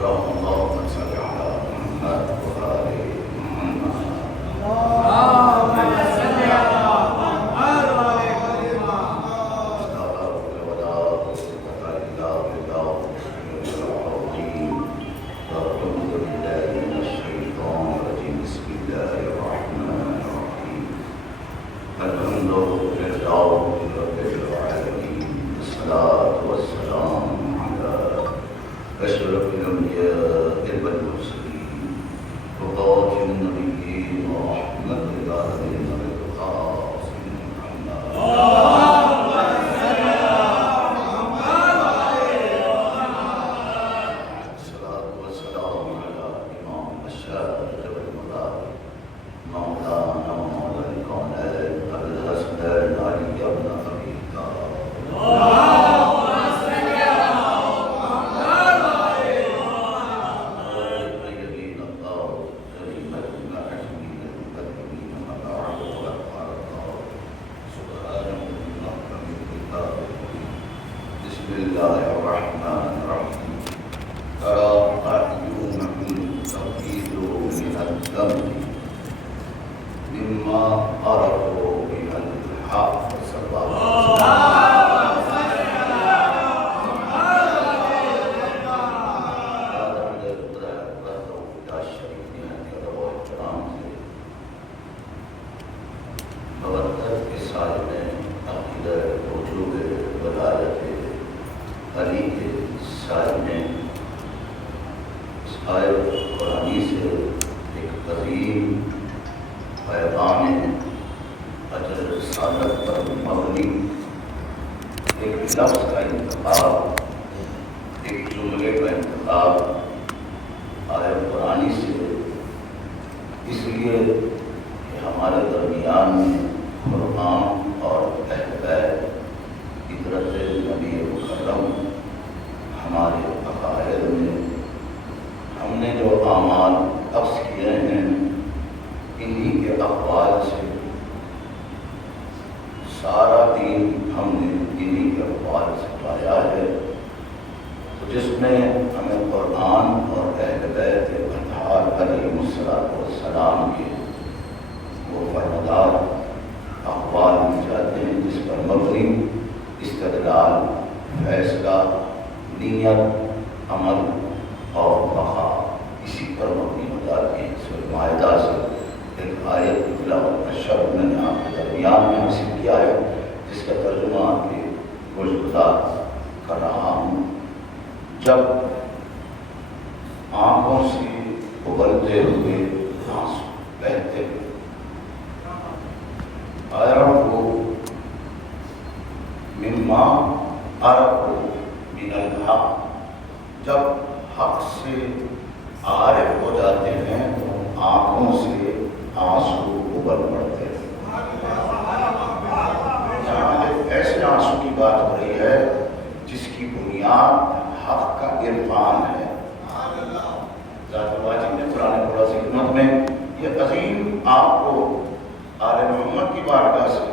اللهم صل على محمد وآل محمد. اللهم صل على محمد وآل الحمد لله رب العالمين، والصلاة والسلام على أشرف الأنبياء والمرسلين وخاتم النبيين ورحمة العالمين القاسم محمد. اللهم صل على محمد الصلاة والسلام على إمام المشايخ والمذاهب مولانا ومولى الكونين أبي الحسنين علي بن أبي طالب. اللهم صل على محمد الطيبين الطاهرين المعصومين المقدمين وبعد وقال الله سبحانه وتعالى في كتابه. بسم الله الرحمن الرحيم. ترى أعينهم تفيض من الدم مما عرفوا من الحق. صلى الله عليه قرآنی سے ایک عظیم پیغام اجر رسالت پر مبنی ایک لفظ کا انتخاب، ایک جملے کا انتخاب آیت قرآنی سے اس لیے کہ ہمارے درمیان میں قرآن اور اہل بیت فطرت نبی مکرم ہمارے عقائد میں ہم نے جو اعمال حفظ کیے ہیں انہی کے اقوال سے سارا دین ہم نے انہی کے اقوال سے پایا ہے۔ تو جس میں ہمیں قرآن اور اہل بیت اطہار علیہم السلام کے وہ فرمدار اقوال مل جاتے ہیں، جس پر مبنی استدلال، فیصلہ، نیت، عمل اور بقا اسی پر مبنی ہو جاتے ہیں۔ سورہ مائدہ سے ایک آیت کی تلاوت کا شبد میں نے آپ کے درمیان میں حاصل کیا ہے، جس کا ترجمہ آپ کے گزار کر رہا ہوں۔ جب آنکھوں سے ابلتے ہوئے آنسو بہتے ہوئے عرفوا مما عرفوا من الحق، جب حق سے عارف ہو جاتے ہیں تو آنکھوں سے آنسو ابل پڑتے ہیں۔ یہاں ایک ایسے آنسو کی بات ہو رہی ہے جس کی بنیاد حق کا عرفان ہے۔ ذات واجب نے قرآن پڑھا سی خدمت میں یہ عظیم آپ کو آل محمد کی بارگاہ سے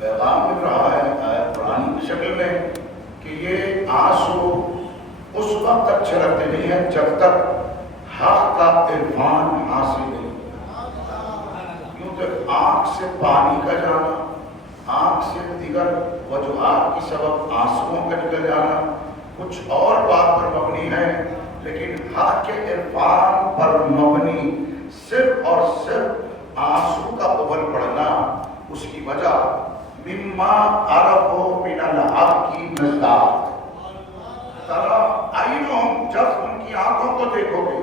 پیغام مل رہا ہے آیت قرآن کی شکل میں کہ یہ آنسو اس وقت تک چھلکتے نہیں ہیں جب تک حق کا عرفان حاصل نہیں۔ کیونکہ آنکھ سے پانی کا جانا، آنکھ سے دیگر وجوہات کی سبب آنسوؤں کا نکل جانا کچھ اور بات پر مبنی ہے، لیکن حق کے عرفان پر مبنی صرف اور صرف آنسو کا ابل پڑنا، اس کی وجہ مما عرفوا من الحق کی مصداق۔ ترا عینہم، جب ان کی آنکھوں کو دیکھو گے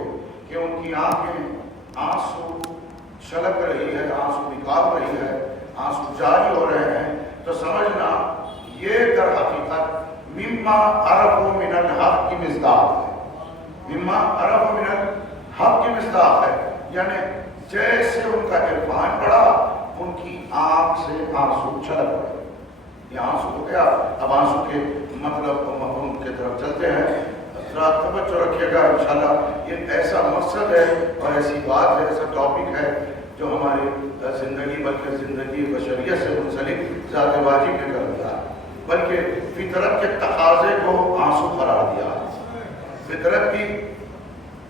کہ ان کی آنکھیں آنسو چھلک رہی ہے، آنسو نکال رہی ہے، آنسو جاری ہو رہے ہیں، تو سمجھنا یہ در حقیقت مما عرفوا من الحق کی مصداق ہے۔ مما عرفوا من الحق کی مصداق ہے، یعنی جیسے ان کا عرفان بڑھا ان کی آنکھ سے آنسو چھلک پڑے۔ یہ آنسو تو کیا، اب آنسو کے مطلب مفہوم کی طرف چلتے ہیں، ذرا توجہ رکھیے گا انشاءاللہ۔ یہ ایسا مقصد ہے اور ایسی بات ہے، ایسا ٹاپک ہے جو ہماری زندگی بلکہ زندگی بشریت سے منسلک ذات واجب نے کر دیا، بلکہ فطرت کے تقاضے کو آنسو قرار دیا۔ فطرت کی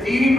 3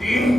3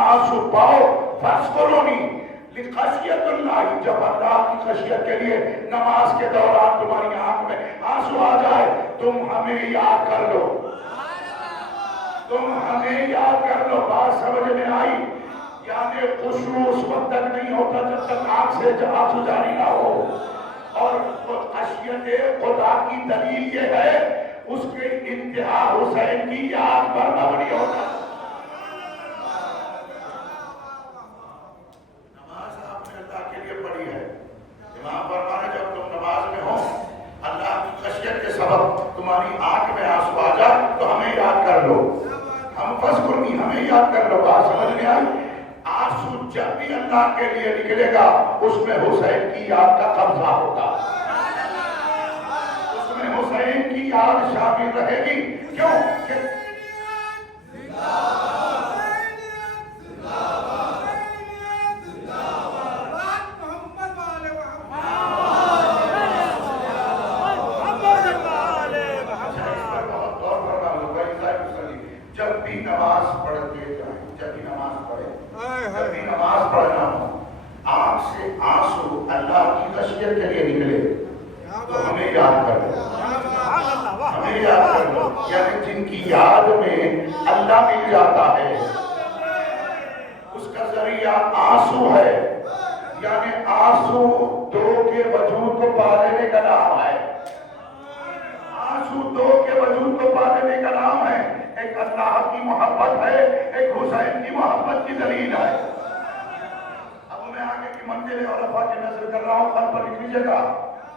آنسو پاؤ فاذکرونی لخشیت اللہ، جب اللہ کی خشیت کے لیے نماز کے دوران تمہاری آنکھ میں آنسو آ جائے تم ہمیں یاد کر لو، تم ہمیں یاد کر لو۔ بات سمجھ میں آئی؟ یعنی خشوع اس وقت تک نہیں ہوتا جب تک آنکھ سے آنسو جاری نہ ہو، اور خشیت خدا کی دلیل یہ ہے اس کے انتہا حسین کی یاد پر مبنی ہوتا۔ نماز آپ نے اللہ کے لیے پڑھی ہے، امام فرمانے جب تم نماز میں ہو اللہ کی خشیت کے سبب تمہاری آنکھ میں آنسو آ جائے تو ہمیں یاد کر لو، ہم فذکرنی، ہمیں یاد کر لو۔ بات سمجھ میں آئی؟ آنسو جب بھی اللہ کے لیے نکلے گا اس میں حسین کی یاد کا قبضہ ہوگا، اس میں حسین کی یاد شامل رہے گی۔ کیوں کہ جب بھی نماز پڑھتے جائیں، جب بھی نماز پڑھنا ہو آنکھ سے آنسو اللہ کی خشیت کے لیے نکلے تو ہمیں یاد کر لو، ہمیں یاد کر لو۔ یعنی جن کی یاد میں اللہ مل جاتا ہے اس کا ذریعہ آنسو ہے، یعنی آنسو دو کے وجود کو پا لینے کا نام ہے، آنسو دو کے وجود کو پا لینے کا نام ہے۔ ایک اللہ کی محبت ہے، ایک حسین کی محبت کی دلیل ہے۔ اب میں آگے کی منزل عرفہ کی نظر کر رہا ہوں، خط پر لکھ لیجیے گا،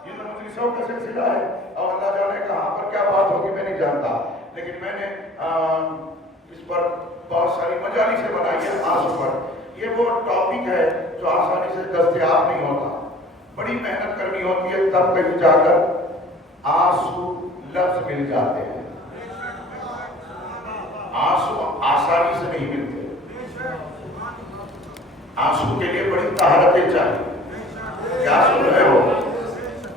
یہ تو مجلسوں کا سلسلہ ہے اور اللہ جانے کہاں پر کیا بات ہوگی میں نہیں جانتا، لیکن میں نے اس پر بہت ساری مجالسیں بنائی ہیں آنسو پر۔ یہ وہ ٹاپک ہے جو آسانی سے دستیاب نہیں ہوتا، بڑی محنت کرنی ہوتی ہے تب کہیں جا کر آنسو لفظ مل جاتے ہیں۔ آنسو آسانی سے نہیں ملتے، آنسو کے لیے بڑی طہارتیں چاہیے۔ کیا سن رہے ہو؟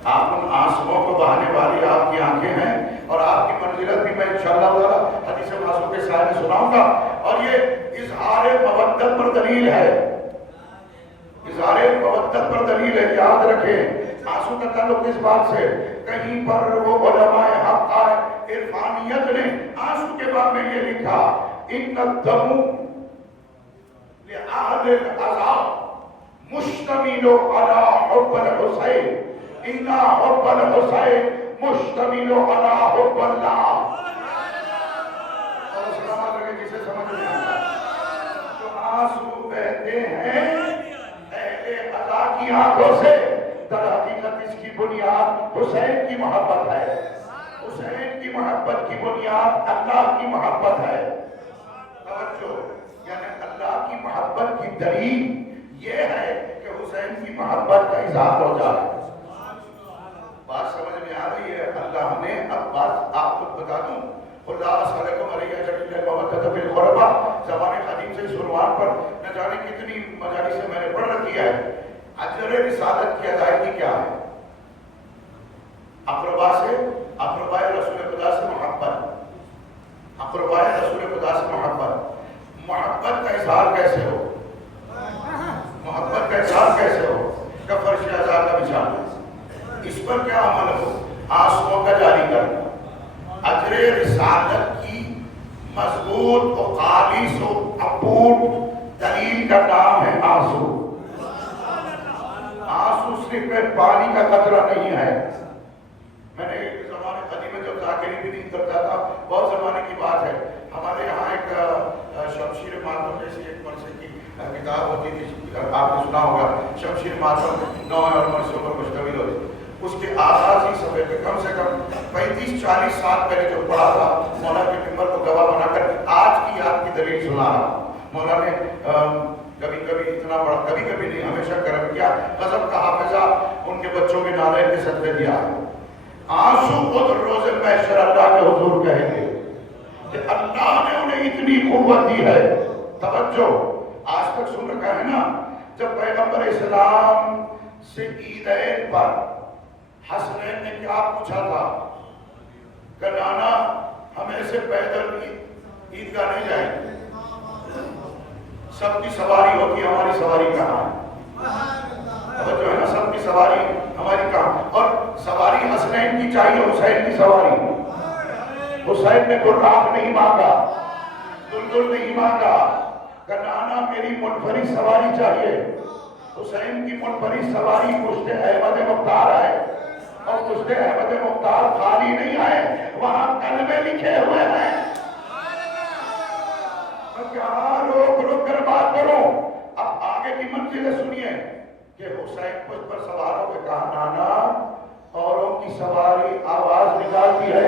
آپ ان آنسوؤں کو بہانے والی آپ کی آنکھیں ہیں اور آپ کی منزلت بھی میں انشاءاللہ تعالی حدیث معصوم کے سائے میں سناؤں گا، اور یہ اظہار مودت پر دلیل ہے، اظہار مودت پر دلیل ہے۔ یاد رکھیں آنسو کا تعلق اس بات سے، کہیں پر وہ علماء حق عرفانیت نے آنسو کے بارے میں یہ لکھا، ان الدم لأہل العذاب مشتمل علی حب الحسین، ان حب الحسین مشتمل علی حب اللہ۔ اور سلامات رکھیں جسے سمجھ میں آتا جو آنسو بہتے ہیں اہل عزا کی آنکھوں سے، در حقیقت اس کی بنیاد حسین کی محبت ہے، حسین کی محبت کی بنیاد اللہ کی محبت ہے۔ توجہ، یعنی اللہ کی محبت کی دلیل یہ ہے کہ حسین کی محبت کا اظہار ہو جائے۔ بات سمجھ میں آ رہی ہے؟ اللہ نے اب بات آپ کو بتا دوں، اللہ صلیکم علیہ جلیل المودۃ فی القربہ، زمانے قدیم سے اس عنوان پر نہ جانے کتنی مجالس میں نے پڑھ رکھی ہے۔ اجر رسالت کی ادائیگی کیا ہے؟ اقربا سے، اقرباء رسول خدا سے محبت، اقرباء رسول خدا سے محبت۔ محبت کا اظہار کیسے ہو؟ محبت کا اظہار کیسے ہو؟ کہ فرش عزا کا بچھانا، اس پر کیا عمل ہو؟ آنسوؤں کا جاری کرنا۔ اجر رسالت کی مضبوط و خالص و اپوٹ دلیل کا نام ہے آنسو۔ آنسو صرف پانی کا قطرہ نہیں ہے۔ میں نے ایک زمانے قدیم میں جب ذاکری بھی نہیں کرتا تھا، بہت زمانے کی بات ہے، ہمارے یہاں ایک شمشیر ماتم جیسی ایک مرثے کی کتاب ہوتی تھی، آپ نے سنا ہوگا، شمشیر ماتم 9 اور مرثوں پر مشتمل ہوتی۔ اس کے آغازی صفحے پہ کم سے کم 35-40 سال پہلے جو پڑھا تھا، مولا کے ممبر کو گواہ بنا کر آج کی یاد کی دلیل سنا رہا۔ مولا نے کبھی کبھی اتنا بڑا، کبھی کبھی نہیں، ہمیشہ کرم کیا، غضب کا حافظہ ان کے بچوں کے نالے کے صدقے دیا ہے۔ آنسو خود روز محشر اللہ کے حضور کہیں گے کہ اللہ نے انہیں اتنی قوت دی ہے۔ توجہ، آج تک سن رکھا ہے نا، جب پیغمبر اسلام سے عیدین پر حسنین نے کیا پوچھا تھا کہ نانا ہم ایسے پیدل عیدگاہ نہیں جائیں گے، سب کی سواری ہوتی ہے، ہماری سواری کہاں ہے؟ جو ہے نا، سب کی سواری ہماری کہاں؟ اور سواری حسنین کی چاہیے، حسین کی سواری۔ حسین نے براق نہیں مانگا، دلدل نہیں مانگا کہ نانا میری منفرد سواری چاہیے۔ حسین کی منفرد سواری پشت احمد مختار ہے، اور پشت احمد مختار خالی نہیں آئے، وہاں کلمے لکھے ہوئے ہیں۔ کہاں روک روک کر بات کرو، اب آگے کی منزلیں سنیے کہ حسین پشت پر سوار ہو کے کہا نانا اوروں کی سواری آواز نکالتی ہے،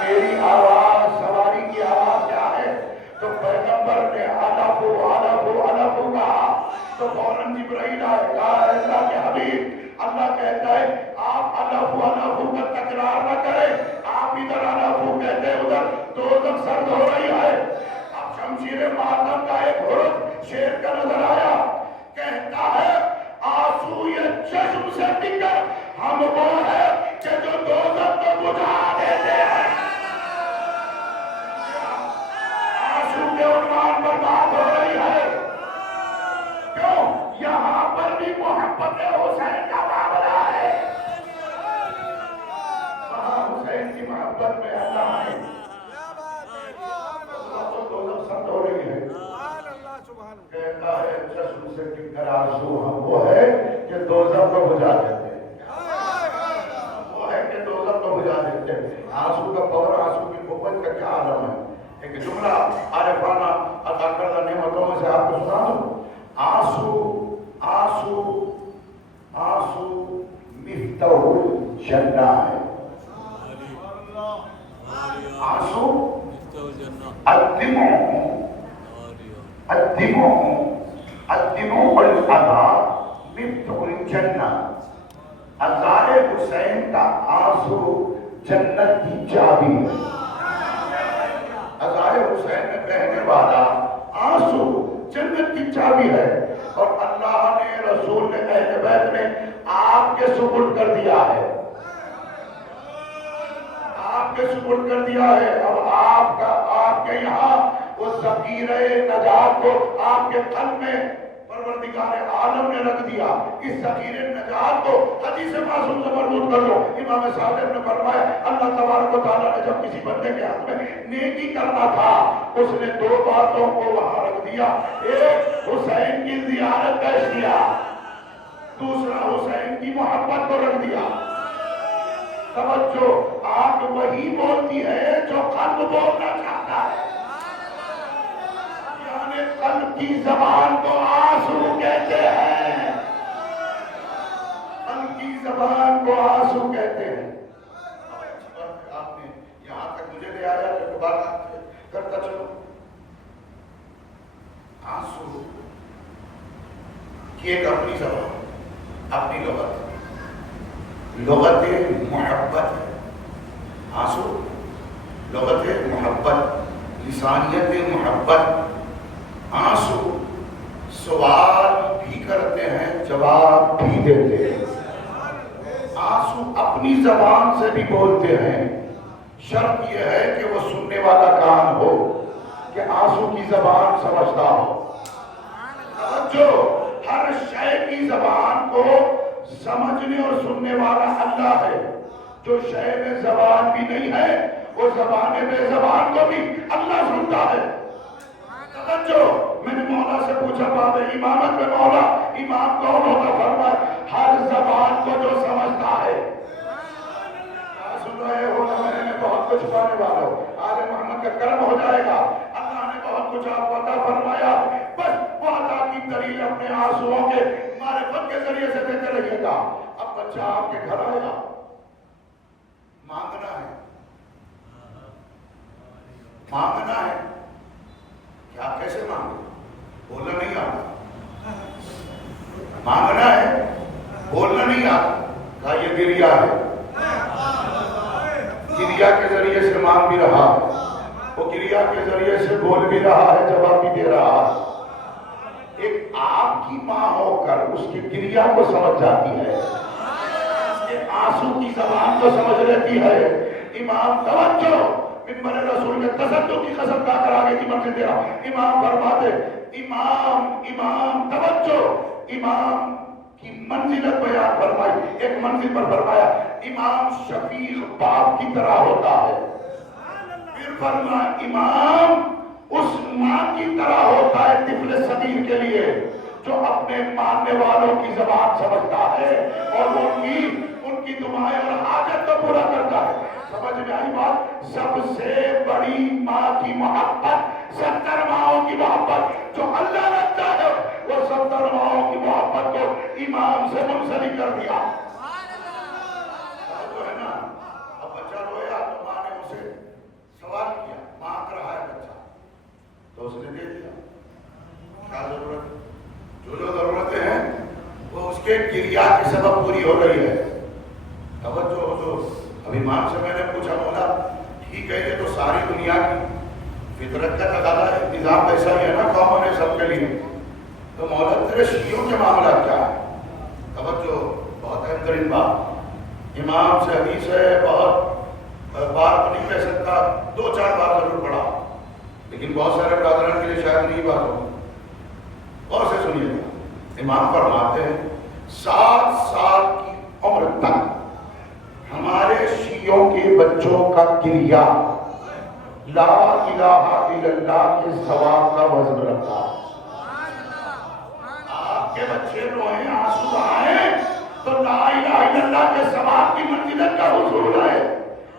میری آواز سواری کی آواز کیا ہے؟ تو پیغمبر نے علفو علفو علفو کہا تو فوراً جبرائیل آئے، کہا اللہ کے حبیب، اللہ کہتا ہے آپ علفو علفو کا تکرار نہ کریں، آپ ادھر علفو کہتے ادھر دوزخ سرد ہو رہی ہے۔ اب شمشیر ماتم کا ایک حرف شیر کا نظر آیا، کہتا ہے آنسو یہ چشم سے ٹکر ہم وہ ہے کہ جو دوزخ کو بجھا دیتے ہیں۔ آنسو کے عنوان پر بات ہو رہی ہے، کیوں؟ یہاں پر بھی محبت حسین کا معاملہ ہے، وہاں حسین کی محبت میں اللہ ہے، دوزخ سرد ہو رہی ہے۔ کہتا ہے چشم سے ٹک کر آنسو ہم وہ ہے کہ دوزخ کو بجھا دیتے ہیں، وہ ہے کہ دوزخ کو بجھا دیتے ہیں۔ آنسو کا پاور، آنسو کی قوت کا کیا عالم ہے؟ ایک جملہ عارفانہ عطا کردہ نعمتوں میں سے آپ کو سنا دوں، آنسو آنسو آنسو مفتاح الجنہ ہے۔ آنسو الدموع والعذاب مفتاح الجنہ، عذاب حسین کا آنسو جنت کی چابی ہے۔ عذاب حسین میں بہنے والا آنسو جنت کی چابی ہے، اور اللہ نے، رسول نے، اہل بیت نے آپ کے سپرد کر دیا ہے، آپ کے سپرد کر دیا ہے۔ اب آپ کے یہاں اس ذخیرہ نجات کو آپ کے قلب میں پروردگار عالم نے رکھ دیا۔ اس ذخیرہ نجات کو حدیث معصوم سے مربوط کر لو۔ امام صادق نے فرمایا اللہ تبارک و تعالیٰ نے جب کسی بندے کے حق میں نیکی کرنا تھا، اس نے دو باتوں کو وہاں رکھ دیا، ایک حسین کی زیارت پیش کیا، دوسرا حسین کی محبت کو رکھ دیا۔ توجہ، آنکھ وہی بولتی ہے جو قلب بولنا چاہتا ہے، یعنی قلب کی زبان کو آنسو کہتے ہیں، قلب کی زبان کو آنسو کہتے ہیں۔ آپ نے یہاں تک مجھے لے آیا کہ دوبارہ کرتا چلو۔ آنسو کی ایک اپنی زبان، اپنی لغت، لغت محبت ہے۔ آنسو لغت محبت، لسانیت محبت۔ آنسو سوال بھی کرتے ہیں، جواب بھی دیتے ہیں۔ آنسو اپنی زبان سے بھی بولتے ہیں، شرط یہ ہے کہ وہ سننے والا کان ہو، کہ آنسو کی زبان سمجھتا ہو۔ جو ہر شے کی زبان کو سمجھنے اور سننے والا اللہ ہے، جو شے میں زبان بھی نہیں ہے وہ زبان بے زبان کو بھی اللہ سنتا ہے۔ توجہ، میں نے مولا سے پوچھا باب امامت میں مولا امام کون ہوگا؟ فرمایا ہر زبان کو جو سمجھتا ہے۔ سن رہے ہو نا، میں نے بہت کچھ پانے والا ہوں، آل محمد کا کرم ہو جائے گا، اللہ نے بہت کچھ آپ کو عطا فرمایا، بس وہ عطا کی دلیل اپنے آنسوؤں کے معرفت کے ذریعے سے دیتے رہیے گا۔ اب بچہ آپ کے گھر آئے گا، مانگنا ہے، مانگنا ہے، کیا کیسے مانگے؟ بولنا نہیں آتا، مانگنا ہے، بولنا نہیں آتا، کہا یہ گریا ہے، گریا کے ذریعے سے مانگ بھی رہا، وہ گریا کے ذریعے سے بول بھی رہا ہے، جواب بھی دے رہا ہے۔ ایک آپ کی ماں ہو کر اس کی گریا کو سمجھ جاتی ہے، اس کے آنسو کی زبان کو سمجھ لیتی ہے۔ امام توجہ، منبر رسول کے تصدق کی قسم کھا کر آگے کی منزل دے رہا ہوں. امام فرماتے امام توجہ، امام کی منزلت بیان فرمائی. ایک منزل پر فرمایا امام شفیق باپ کی طرح ہوتا ہے. پھر فرمایا امام اس ماں کی طرح ہوتا ہے طفل صغیر کے لیے جو اپنے ماننے والوں کی زبان سمجھتا ہے اور ان کی دعائیں اور حاجت کو پورا کرتا ہے. سمجھ میں آئی بات؟ سب سے بڑی ماں کی محبت 70 ماؤں کی محبت جو اللہ رکھتا ہے، وہ 70 ماؤں کی محبت کو امام سے منسلک کر دیا. جو ہے نا، اب بچہ رویا تو ماں نے اسے سوال کیا، مانگ رہا ہے بچہ، تو اس نے دے دیا. کیا ضرورت؟ جو ضرورتیں ہیں وہ اس کے کریا کی سبب پوری ہو رہی ہے. توجہ حضور. اب امام سے میں نے پوچھا، مولا ٹھیک ہے یہ تو ساری دنیا کی فطرت کا تقاضا ہے، نظام ایسا ہی ہے نا، کامن ہے سب کے لیے، تو مولا تیرے شیعوں کے معاملہ کیا ہے؟ توجہ، بہت اہم ترین بات. امام سے حدیث ہے، بہت بار تو نہیں کہہ سکتا، 2-4 بار ضرور پڑھا، لیکن بہت سارے برادران کے لیے شاید نہیں بات ہو. اور سے سنیے گا، امام فرماتے ہیں 7 سال کی عمر تک ہمارے شیعوں کے بچوں کا کریا لا الہ الا اللہ کے ثواب کا وزن رکھتا. آپ کے بچے روئیں، آنسو آئیں تو لا الہ الا اللہ کے ثواب کی منزلت کا حصول ہے.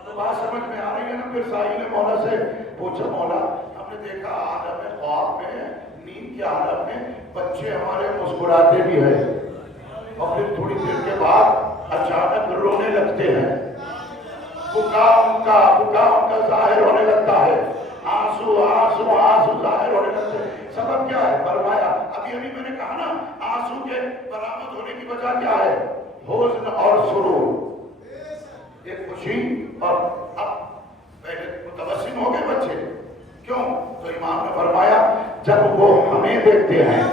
تو بات سمجھ میں آ رہی ہے نا؟ پھر سائی نے مولا سے پوچھا، مولا ہم نے دیکھا عالم خواب میں، نیند کے عالم میں بچے ہمارے مسکراتے بھی ہیں اور پھر تھوڑی دیر کے بعد اچانک رونے لگتے ہیں، بکا ان کا ظاہر ہونے لگتا ہے، آنسو ظاہر ہونے لگتے ہیں. سبب کیا ہے؟ فرمایا ابھی میں نے کہا نا، آنسو کے برآمد ہونے کی وجہ کیا ہے؟ حزن اور سرور، ایک خوشی. اور اب پہلے متبسم ہو گئے بچے، کیوں؟ تو امام نے فرمایا جب وہ ہمیں دیکھتے ہیں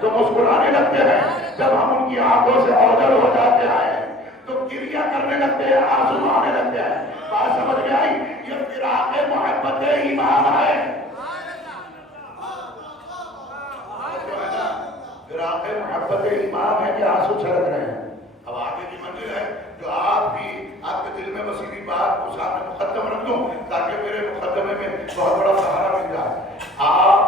تو مسکرانے لگتے ہیں. جب ہم ان کی آنکھوں سے اوجل ہو جاتے ہیں تو گریہ کرنے لگتے ہیں، آنسو آنے لگتے ہیں. بات سمجھ میں آئی؟ یہ فراق محبت امام ہے. فراق محبت امام ہے کہ آنسو چھلک رہے ہیں. اب آگے کی منزل ہے جو آپ کے دل میں بسی بات کو سامنے مقدم رکھ دوں تاکہ میرے مقدمے میں بہت بڑا سہارا مل جائے. آپ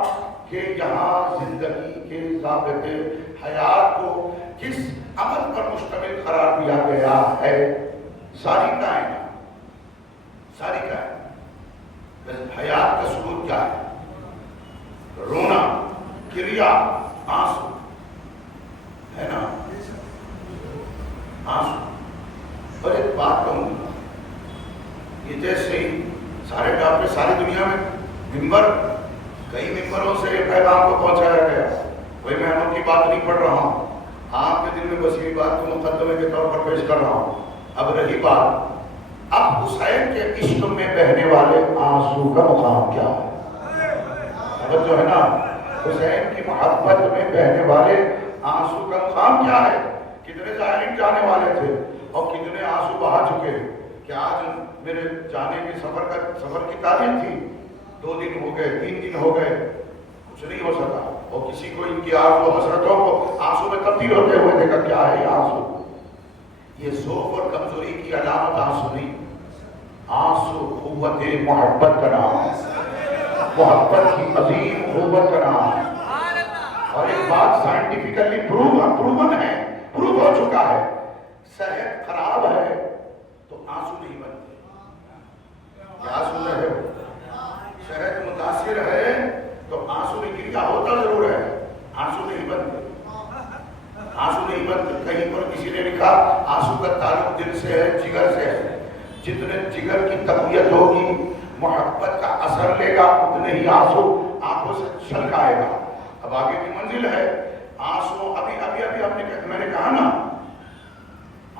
کے یہاں زندگی کے ضابطے حیات کو کس عمل پر مشتمل قرار دیا گیا ہے؟ ساری کائنات حیات کا ثبوت کیا ہے؟ رونا، کریا، آنسو ہے نا، آنسو. اور ایک بات کہوں گا، یہ جیسے ہی سارے ڈاکٹر ساری دنیا میں کئی ممبروں سے یہ پیغام کو پہنچایا گیا، وہی میں ان کی بات نہیں پڑھ رہا ہوں، آپ کے دل میں بسی ہوئی بات کو مقدمے کے طور پر پیش کر رہا ہوں. اب رہی بات، اب حسین کے عشق میں بہنے والے آنسو کا مقام کیا ہے؟ اب جو ہے نا، حسین کی محبت میں بہنے والے آنسو کا مقام کیا ہے؟ کتنے زائرین جانے والے تھے اور کتنے آنسو بہا چکے کہ آج میرے جانے کے سفر کی تاریخ تھی، 2 دن ہو گئے، 3 دن ہو گئے، کچھ نہیں ہو سکا. اور کسی کو ان کی آرزو و حسرتوں کو آنسو میں تبدیل ہوتے ہوئے دیکھا. کیا ہے یہ آنسو؟ یہ ضعف اور کمزوری کی علامت آنسو نہیں، آنسو قوت محبت کا نام ہے، محبت کی عظیم قوت کا نام ہے. اور ایک بات سائنٹیفکلی پروون ہے، پروو ہو چکا ہے، صحت خراب ہے تو آنسو نہیں بنتے. کیا سن رہے ہو؟ صحت متاثر ہے تو آنسو نہیں، گریا ہوتا ضرور ہے، آنسو نہیں بنتے. کہیں پر کسی نے لکھا آنسو کا تعلق دل سے ہے، جگر سے ہے. جتنے جگر کی تقویت ہوگی، محبت کا اثر لے گا، اتنے ہی آنسو آنکھوں سے چھلک آئے گا. اب آگے کی منزل ہے آنسو. ابھی میں نے کہا نا،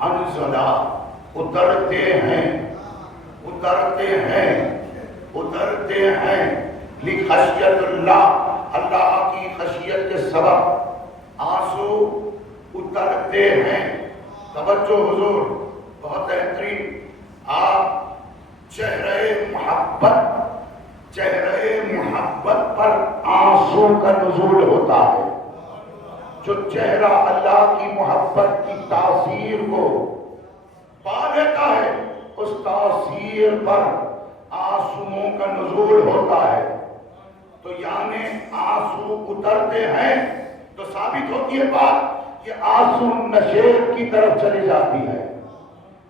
انزلہ اترتے ہیں لخشیت اللہ، اللہ کی خشیت کے سبب آنسو اترتے ہیں. توجہ حضور، بہت بہترین آپ چہرے محبت پر آنسو کا نزول ہوتا ہے. جو چہرہ اللہ کی محبت کی تاثیر کو پا لیتا ہے اس تاثیر پر آنسوؤں کا نزول ہوتا ہے. تو یعنی آنسو اترتے ہیں تو ثابت ہوتی ہے بات یہ آنسو نشیب کی طرف چلی جاتی ہے.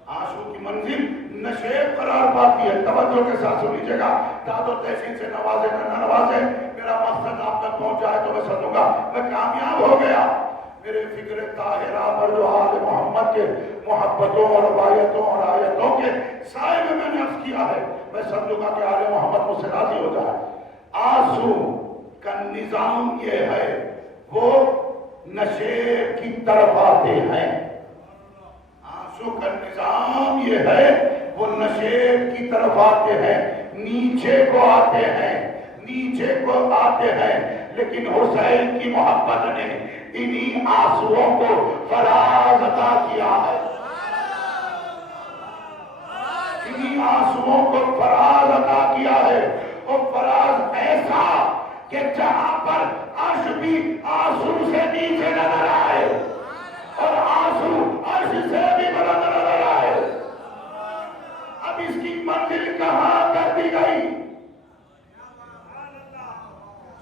آنسو کی منزل نشیب قرار پاتی ہے. توجہ کے ساتھ سنیجیے گا. داد و تحسین سے نوازے نہ نوازے میرا مقصد آپ تک پہنچ جائے تو میں سمجھوں گا میں کامیاب ہو گیا. میرے فکر طاہرہ پر جو آل محمد کے محبتوں اور روایتوں اور آیتوں کے سائے میں نے عرض کیا ہے میں سمجھوں گا کہ آل محمد مجھ سے راضی ہو جائے. آنسو کا نظام یہ ہے وہ نشیب کی طرف آتے ہیں. آنسو کا نظام یہ ہے وہ نشیب کی طرف آتے ہیں, نیچے کو آتے ہیں, نیچے کو آتے ہیں. لیکن حسین کی محبت نے انہی آنسوؤں کو فراز عطا کیا ہے. انہی آنسوؤں کو فراز عطا کیا ہے. اور فراز ایسا کہ جہاں پر عرش بھی آنسو سے نیچے نظر آئے اور آنسو عرش سے بھی بلند نظر آئے. اب اس کی منزل کہاں کر دی گئی؟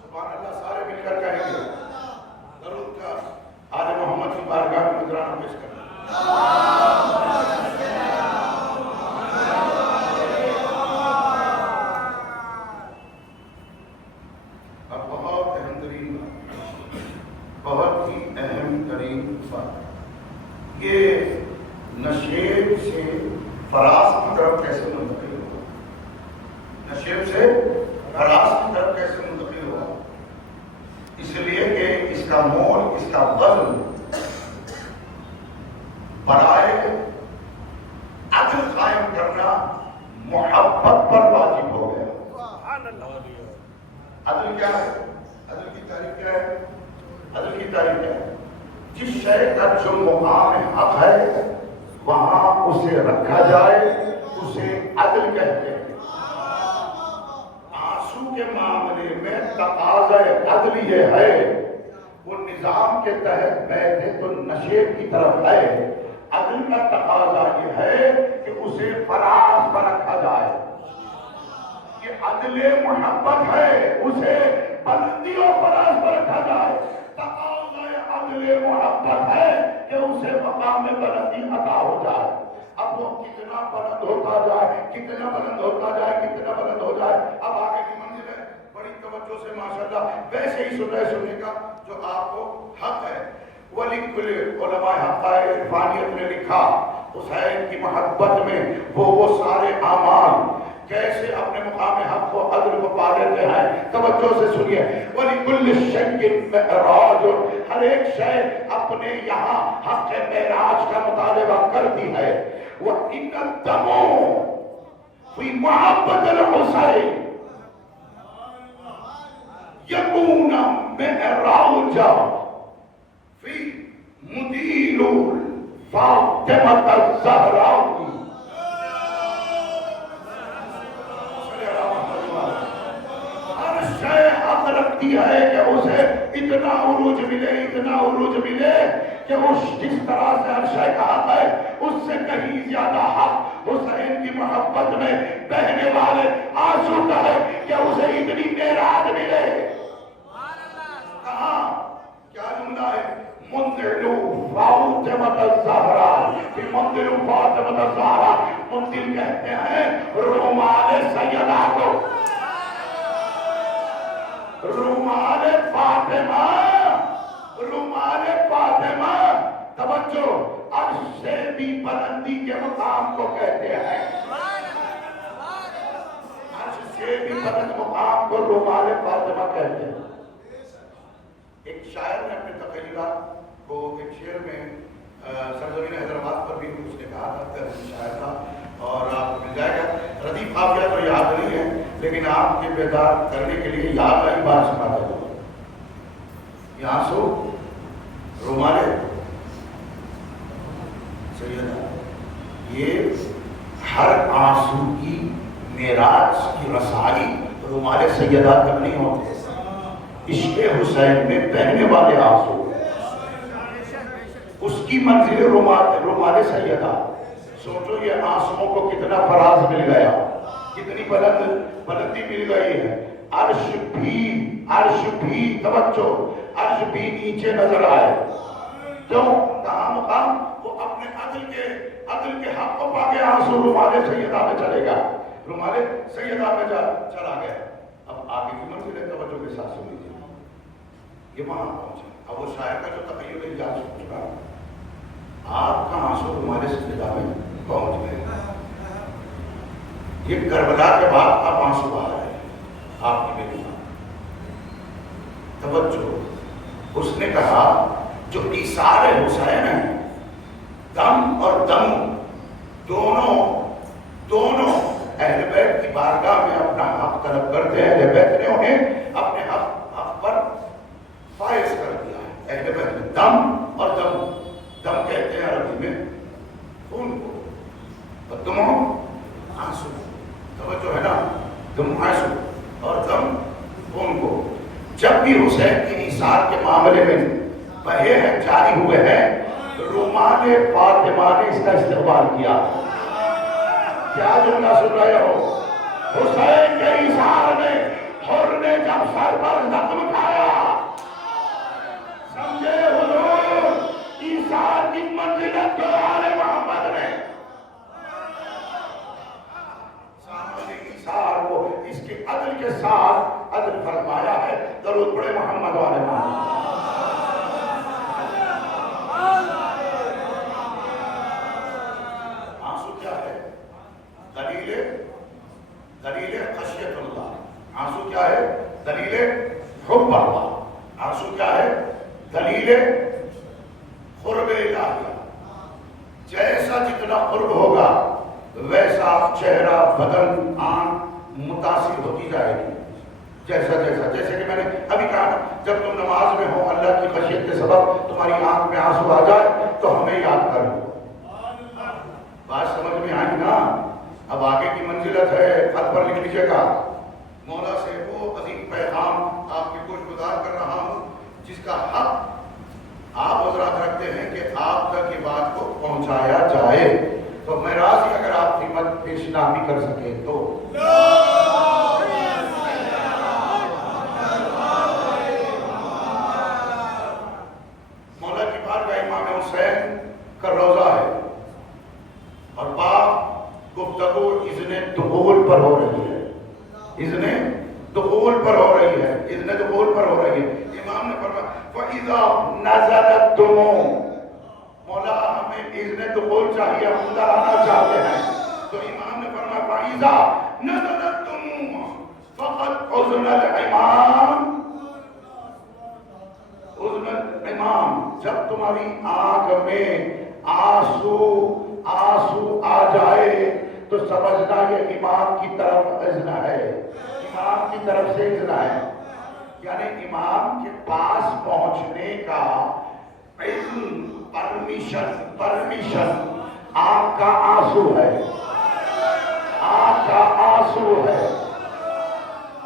سبحان اللہ. سارے مل کر کہیں گے درود کا آل محمد کی بارگاہ میں نذرانہ پیش کرنا. اب بہت ہی اہم ترین بات یہ نشیب سے فراز کی طرف کیسے منتقل ہوا. نشیب سے فراز کی طرف کیسے منتقل ہوا؟ اس لیے کہ اس کا مول, اس کا وزن برائے عدل قائم کرنا محبت پر واجب ہو گیا. عدل کیا ہے؟ عدل کی تعریف کیا ہے؟ عدل کی تعریف کیا ہے؟ جس شے کا جو مقام حق ہے وہاں اسے رکھا جائے اسے عدل کہتے ہیں. آنسو کے معاملے میں تقاضا عدل یہ ہے وہ نظام کے تحت بیٹھے تو نشیب کی طرف ہے. عدل کا تقاضا یہ ہے کہ اسے فراز پر رکھا جائے. یہ عدل محبت ہے, اسے بلندی و فراز پر رکھا جائے. تقاضا عدل محبت ہے کہ اسے مقام بلندی عطا ہو جائے. اب وہ کتنا بلند ہوتا جائے, کتنا بلند ہوتا جائے, کتنا بلند ہو جائے, اب آگے کی منزل ہے. بڑی توجہ سے ماشاءاللہ ویسے ہی سننے کا جو آپ کو حق ہے. وَلِكُلِّ علماء حقائق عرفانیت نے لکھا حسین کی محبت میں وہ سارے اعمال کیسے اپنے مقام حق و عدل کو پا لیتے ہیں. توجہ سے سنیے. وَلِكُلِّ شَيْءٍ مِعْرَاجٌ, ہر ایک شے اپنے یہاں حق معراج کا مطالبہ کرتی ہے. وَإِنَّ الدَّمُ فِي مُحَبَّةِ الْحُسَيْنِ يَكُونُ مِعْرَاجًا فِي مُدِيلُ فَاطِمَةَ الزَّهْرَاءِ. رکھتی ہے کہ اسے اتنا عروج ملے, اتنا عروج ملے کہ اس جس طرح سے ہر شے کا حق ہے اس سے کہیں زیادہ حق حسین کی محبت میں بہنے والے آنسو کا ہے کہ اسے اتنی معراج ملے. کہاں کیا جملہ ہے؟ منزل فاطمہ الزہرا. منزل فاطمہ الزہرا, منزل کہتے ہیں رومال سیدہ کو. رومال فاطمہ, رومال فاطمہ. توجہ, عرش سے بھی بلندی کے مقام کو کہتے ہیں. عرش سے بھی بلند مقام کو رومال فاطمہ کہتے ہیں. ایک شاعر نے اپنے تخیلات کو ایک شعر میں سرزمین حیدرآباد پر بھی اس نے کہا تھا, شاعر تھا اور آپ کو مل جائے گا. ردیف قافیہ تو یاد نہیں ہے لیکن آپ کے بیدار کرنے کے لیے یاد آئی بات سناتا ہوں. یہاں سو رومالے سیدہ, یہ ہر آنسو کی معراج کی رسائی رومال سیدہ تک نہیں ہوتے. عشق حسین میں بہنے والے آنسو اس کی منزل رومال سیدہ. سوچو یہ آنسوؤں کو کتنا فراز مل گیا, کتنی بلندی مل گئی ہے. عرش بھی توجہ, عرش بھی نیچے نظر آئے. کیوں؟ کہاں مقام وہ اپنے عدل کے حق کو پا کے آنسو رومال سیدہ میں چلے گا, رومال سیدہ میں چلا گیا. اب آگے کی منزل توجہ کے ساتھ سنیے. یہ وہاں پہنچا. اب وہ شاعر کا جو تخیل ہے جان سوچ رہا, آپ کا آنسو رومال سیدہ میں پہنچ گئے. یہ کربلا کے بعد آپ آنسو آ رہے ہیں آپ کی بیٹی. توجہ, اس نے کہا جو ایثار حسین ہے, دم اور دم دونوں اہل بیت کی بارگاہ میں اپنا حق طلب کرتے ہیں. اہل بیت نے انہیں اپنے حق پر فائز کر دیا ہے. اہل بیت میں دم اور دم کہتے ہیں عربی میں خون کو, اور دموں آنسو. توجہ ہے نا, دم آنسو اور دم خون کو. جب بھی حسین کی ایثار کے معاملے میں بہے ہیں, جاری ہوئے ہیں, رومان فاطمہ نے اس کا استقبال کیا. کیا جملہ سن رہے ہو؟ حسین کے ایثار میں حر نے جب سر پر زخم کھایا, سمجھے حضور ایثار کی منزلت کو آل محمد نے سامنے ایثار کو اس کے عدل کے ساتھ عدل فرمایا ہے. درود پڑھے محمد والے محمد. آنسو کیا ہے؟ دلیل خشیت اللہ. آنسو کیا ہے؟ دلیل حب اللہ. آنسو کیا ہے؟ دلیل قرب الہیہ. جیسا جتنا قرب ہوگا ویسا چہرہ, بدن, آنکھ متاثر ہوتی جائے گی. جیسے کہ میں نے ابھی کہا, جب تم نماز میں ہو اللہ کی خشیت کے سبب تمہاری آنکھ میں آنسو آ جائے تو ہمیں یاد کر لو. بات سمجھ میں آئی نا؟ اب آگے کی منزلت ہے, خط پر لکھ لیجیے گا. مولا سے وہ عظیم پیغام آپ کی گوش گزار کر رہا ہوں جس کا حق آپ حضرات رکھتے ہیں کہ آپ تک یہ بات کو پہنچایا جائے. تو میں راضی اگر آپ خدمت پیش نہ بھی کر سکے تو. مولا کی بارگاہ امام حسین کا روضہ ہے اور بات گفتگو اذن دخول پر ہو رہی ہے. اذن دخول پر ہو رہی ہے. اذن دخول پر ہو رہی ہے. امام نے فرمایا فَإِذَا نَزَلَ الدُّمُوعُ, مولا ہمیں اذن دخول چاہیے, ہم اندر آنا چاہتے ہیں. تو امام نے فرمایا فَإِذَا نَزَلَ الدُّمُوعُ فَقَدْ حُزْنَ الْإِمَامِ. حُزْنَ الْإِمَامِ, جب تمہاری آنکھ میں آنسو آ جائے تو سمجھنا یہ امام کی طرف اذن ہے, امام کی طرف سے اذن ہے. یعنی امام کے پاس پہنچنے کا اذن, پرمیشن آنکھ کا آنسو ہے, آنکھ کا آنسو ہے.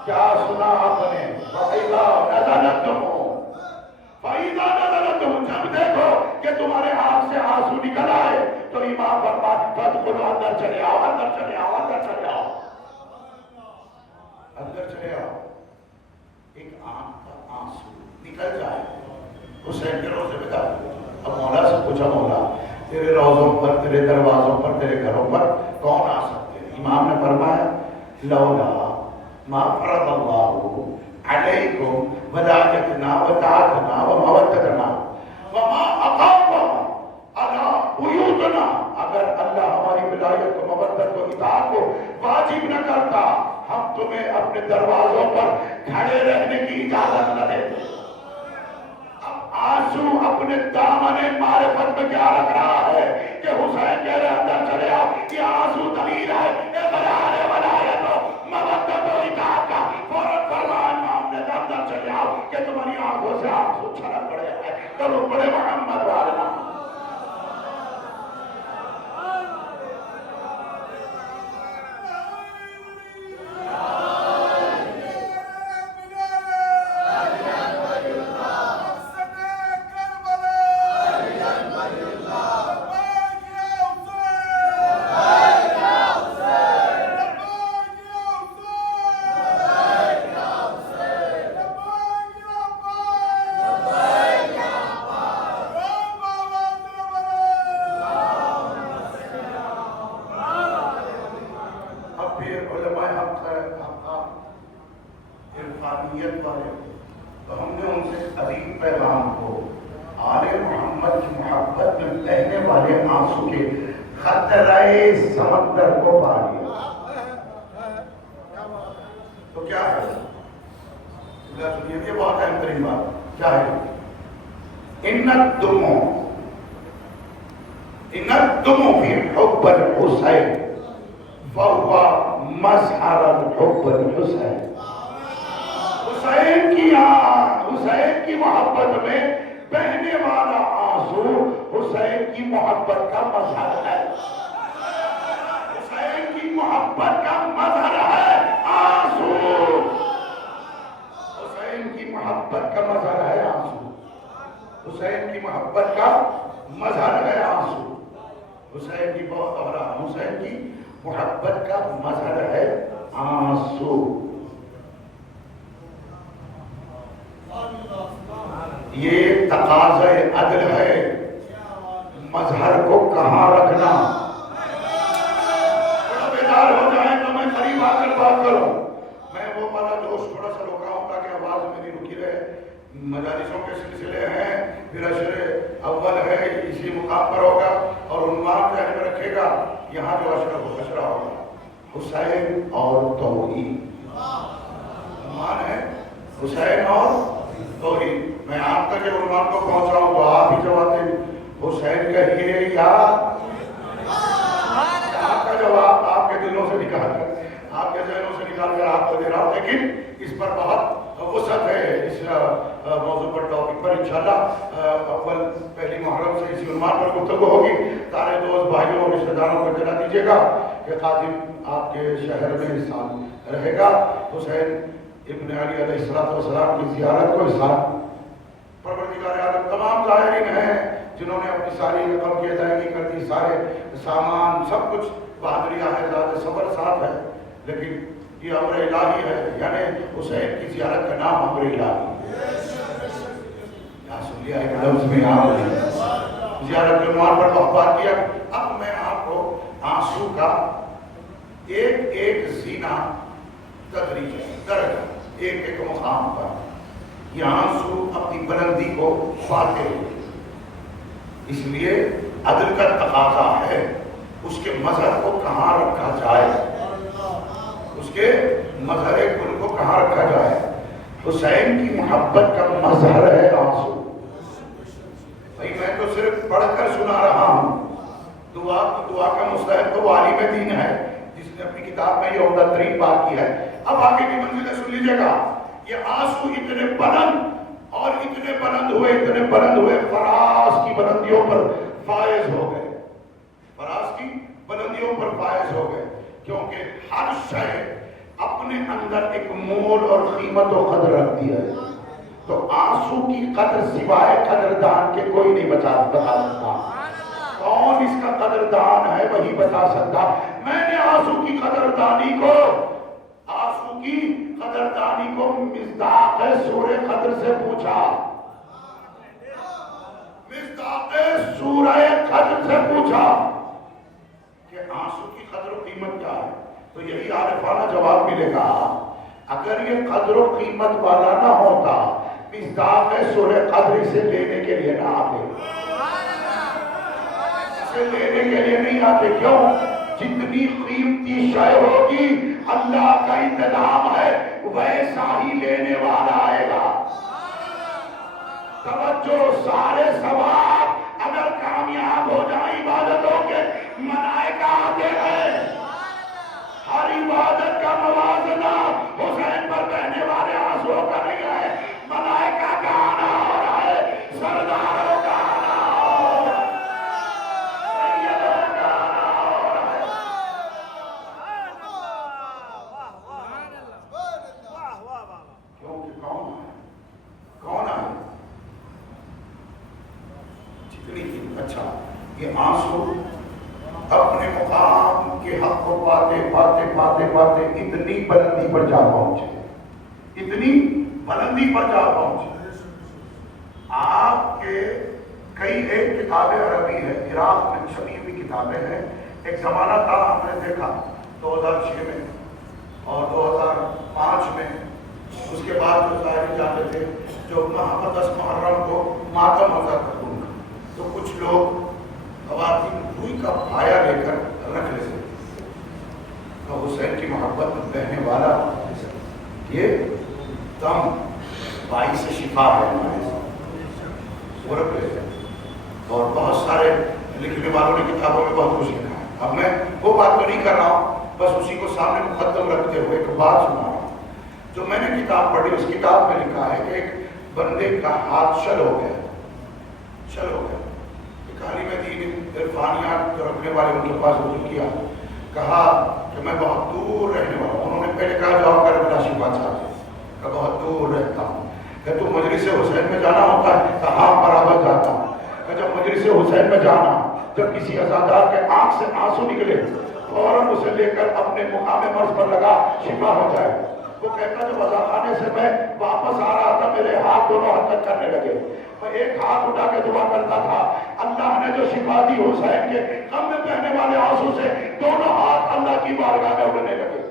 کیا سنا آپ نے؟ فَإِذَا نَزَلَتْهُ, فَإِذَا نَزَلَتْهُ, جب دیکھو کہ تمہارے آنکھ سے آنسو نکل آئے تو امام فرماتا فَادْخُلُوا, اندر چلے آؤ, اندر چلے آؤ, اندر چلے آؤ, اندر چلے آؤ. ایک آنکھ کا آنسو نکل جائے. حسین کے روزے میں داخل. اب مولا سے پوچھا, مولا تیرے روزوں پر, تیرے دروازوں پر, تیرے گھروں پر کون آ سکتے ہیں؟ امام نے فرمایا لولا ما فرض اللہ علیکم ولایتنا وطاعتنا ومودتنا وما اقام علی بیوتنا. اگر اللہ ہماری ولایت کو, مودت کو, اطاعت کو واجب نہ کرتا, ہم تمہیں اپنے دروازوں پر کھڑے رہنے کی اجازت نہ دیتے. اب آنسو اپنے دامن معرفت میں کیا رکھ رہا ہے کہ حسین کہہ رہے اندر چلے آؤ. یہ آنسو دلیل ہے ولایت و مودت و اطاعت کا. فوراً فرمایا امام نے اندر چلے آؤ کہ تمہاری آنکھوں سے آنسو چھلک پڑے ہیں. درود پڑھے محمد والے. شریف والے تو ہم نے ان سے عظیم پیغام کو آل محمد کی محبت میں بہنے والے آنسو کے خطرۂ سمندر کو پا لیا. تو کیا ہے یہ بہت اہم ترین بات کیا ہے؟ ان الدم فی حب الحسین فهو مظہر الحب الحسین. حسین کی محبت میں بہنے والا آنسو حسین کی محبت کا مظہر ہے. حسین کی محبت کا مظہر ہے آنسو. حسین کی محبت کا مظہر ہے آنسو. حسین کی محبت کا مظہر ہے آنسو. حسین کی حسین کی محبت کا مظہر ہے آنسو. یہ تقاضۂ عدل ہے مظہر کو کہاں رکھنا. تھوڑا بیدار ہو جائیں تو میں قریب آ کر بات کروں. میں وہ والا جوش تھوڑا سا روکا ہوں تاکہ آواز میری رکی رہے. مجالسوں کے سلسلے ہیں, پھر اشر اول ہے, اسی مقام پر ہوگا اور عنوان ذہن میں رکھے گا یہاں جو اشرا ہوگا حسین اور توحید. عنوان ہے حسین اور توحید. میں آپ تک عنوان کو پہنچا ہوں تو آپ ہی جواب دیں حسین کہیے یا آپ کا جواب آپ کے دلوں سے نکال کر, آپ کے ذہنوں سے نکال کر آپ کو دے رہا ہوں. لیکن اس پر بہت وسعت ہے اس موضوع پر, ٹاپک پر. انشاءاللہ اول پہلی محرم سے اسی عنوان پر گفتگو ہوگی. سارے دوست بھائیوں اور رشتہ داروں کو اطلاع دیجیے گا کہ قادم آپ کے شہر میں اس سال رہے گا. حسین ابن علی علیہ السلام کی زیارت کو اس سال پروردگار عالم تمام ظاہرین ہیں جنہوں نے اپنی ساری رقم کی ادائیگی کر دی, سارے سامان سب کچھ بہادریاں ہے, ذات صبر صاحب ہے. لیکن یہ امر الہی ہے, یعنی حسین کی زیارت کا نام امر الہی. کیا سن لیا ایک لفظ میں آپ زیارت کے عنوان پر بات کیا. اب میں آپ کو آنسو کا ایک ایک زینہ تدریج درجہ ایک ایک مقام پر یہ آنسو اپنی بلندی کو پاتے ہیں. اس لیے عدل کا تقاضا ہے اس کے مظہر کو کہاں رکھا جائے, اس کے مظہر کل کو کہاں رکھا جائے. حسین کی محبت کا مظہر ہے آنسو. بھائی میں تو صرف پڑھ کر سنا رہا ہوں. دعا کا مستحق تو عالم دین ہے جس نے اپنی کتاب میں یہ عمدہ ترین بات کی ہے. اب آگے کی منزلیں سن لیجیے گا. یہ آنسو اتنے بلند اور اتنے بلند ہوئے فراز کی بلندیوں پر فائز ہو گئے. فراز کی بلندیوں پر فائز ہو گئے کیونکہ ہر شے اپنے اندر ایک مول اور قیمت و قدر رکھتی ہے. تو آنسو کی قدر سوائے قدردان کے کوئی نہیں بتا سکتا. کون اس کا قدردان ہے وہی بتا سکتا. میں نے آنسو کی قدردانی کو مصداق سورہ قدر سے پوچھا. مصداق سورہ قدر سے پوچھا کہ آنسو کی قدر و قیمت کیا ہے, تو یہی عارفانہ جواب ملے گا. اگر یہ قدر و قیمت والا نہ ہوتا مصداق سورہ قدر سے لینے کے لیے نہ آتے. اسے لینے کے لیے نہیں آتے. کیوں؟ جتنی قیمتی شے ہوگی اللہ کا انتظام ہے ویسا ہی لینے والا آئے گا. توجہ, سارے ثواب اگر کامیاب ہو جائیں عبادتوں کے ملائکہ آتے ہیں. ہر عبادت کا موازنہ حسین پر بہنے والے آنسو کا نہیں ہے, ملائکہ کا آنا ہو رہا ہے, سرداروں کا آنا ہو رہا ہے, سیدوں کا آنا ہو رہا ہے. کیونکہ کون ہے جتنی اچھا یہ آنسو اپنے مقام کے حق کو پاتے اتنی بلندی پر جا پہنچے. آپ کے کئی ایک کتابیں عربی ہیں, عراق میں چھپی ہوئی کتابیں ہیں. ایک زمانہ تھا ہم نے دیکھا 2006 میں اور 2005 میں اس کے بعد جو ظاہری جاتے تھے جو محمد 10 محرم کو ماتم ہوتا تھا ان کا، تو کچھ لوگ خواتین روئی کا پایا لے کر رکھ لیتے تھے، تو حسین کی محبت میں بہنے والا یہ دم بائی سے شفا ہے ہمارے ساتھ، وہ رکھ لیتے ہیں۔ اور بہت سارے لکھنے والوں نے کتابوں میں بہت کچھ لکھا ہے، اب میں وہ بات تو نہیں کر رہا ہوں، بس اسی کو سامنے مقدم رکھتے ہوئے ایک بات سنا رہا ہوں۔ جو میں نے کتاب پڑھی اس کتاب میں لکھا ہے کہ ایک بندے کا ہاتھ شل ہو گیا، ایک عالم دین عرفانیات جو رکھنے والے ان کے پاس رجوع کیا، کہا کہ میں بہت دور رہنے والا ہوں۔ انہوں نے پہلے کہا جاؤ کربلا شفا چاہتے، کہ بہت دور رہتا ہوں۔ کہ تو مجلس حسین میں جانا ہوتا ہے؟ کہ ہاں برابر جاتا ہوں۔ کہ جب مجلس حسین میں جانا، جب کسی عزادار کے آنکھ سے آنسو نکلے فوراً اسے لے کر اپنے مقام مرض پر لگا، شفا ہو جائے۔ وہ کہتا جب عزاخانے سے میں واپس آ رہا تھا میرے ہاتھ دونوں حرکت کرنے لگے، میں ایک ہاتھ اٹھا کے دعا کرتا تھا، اللہ نے جو شفا دی حسین کے غم میں بہنے والے آنسو سے، دونوں ہاتھ اللہ کی بارگاہ میں اڑنے لگے۔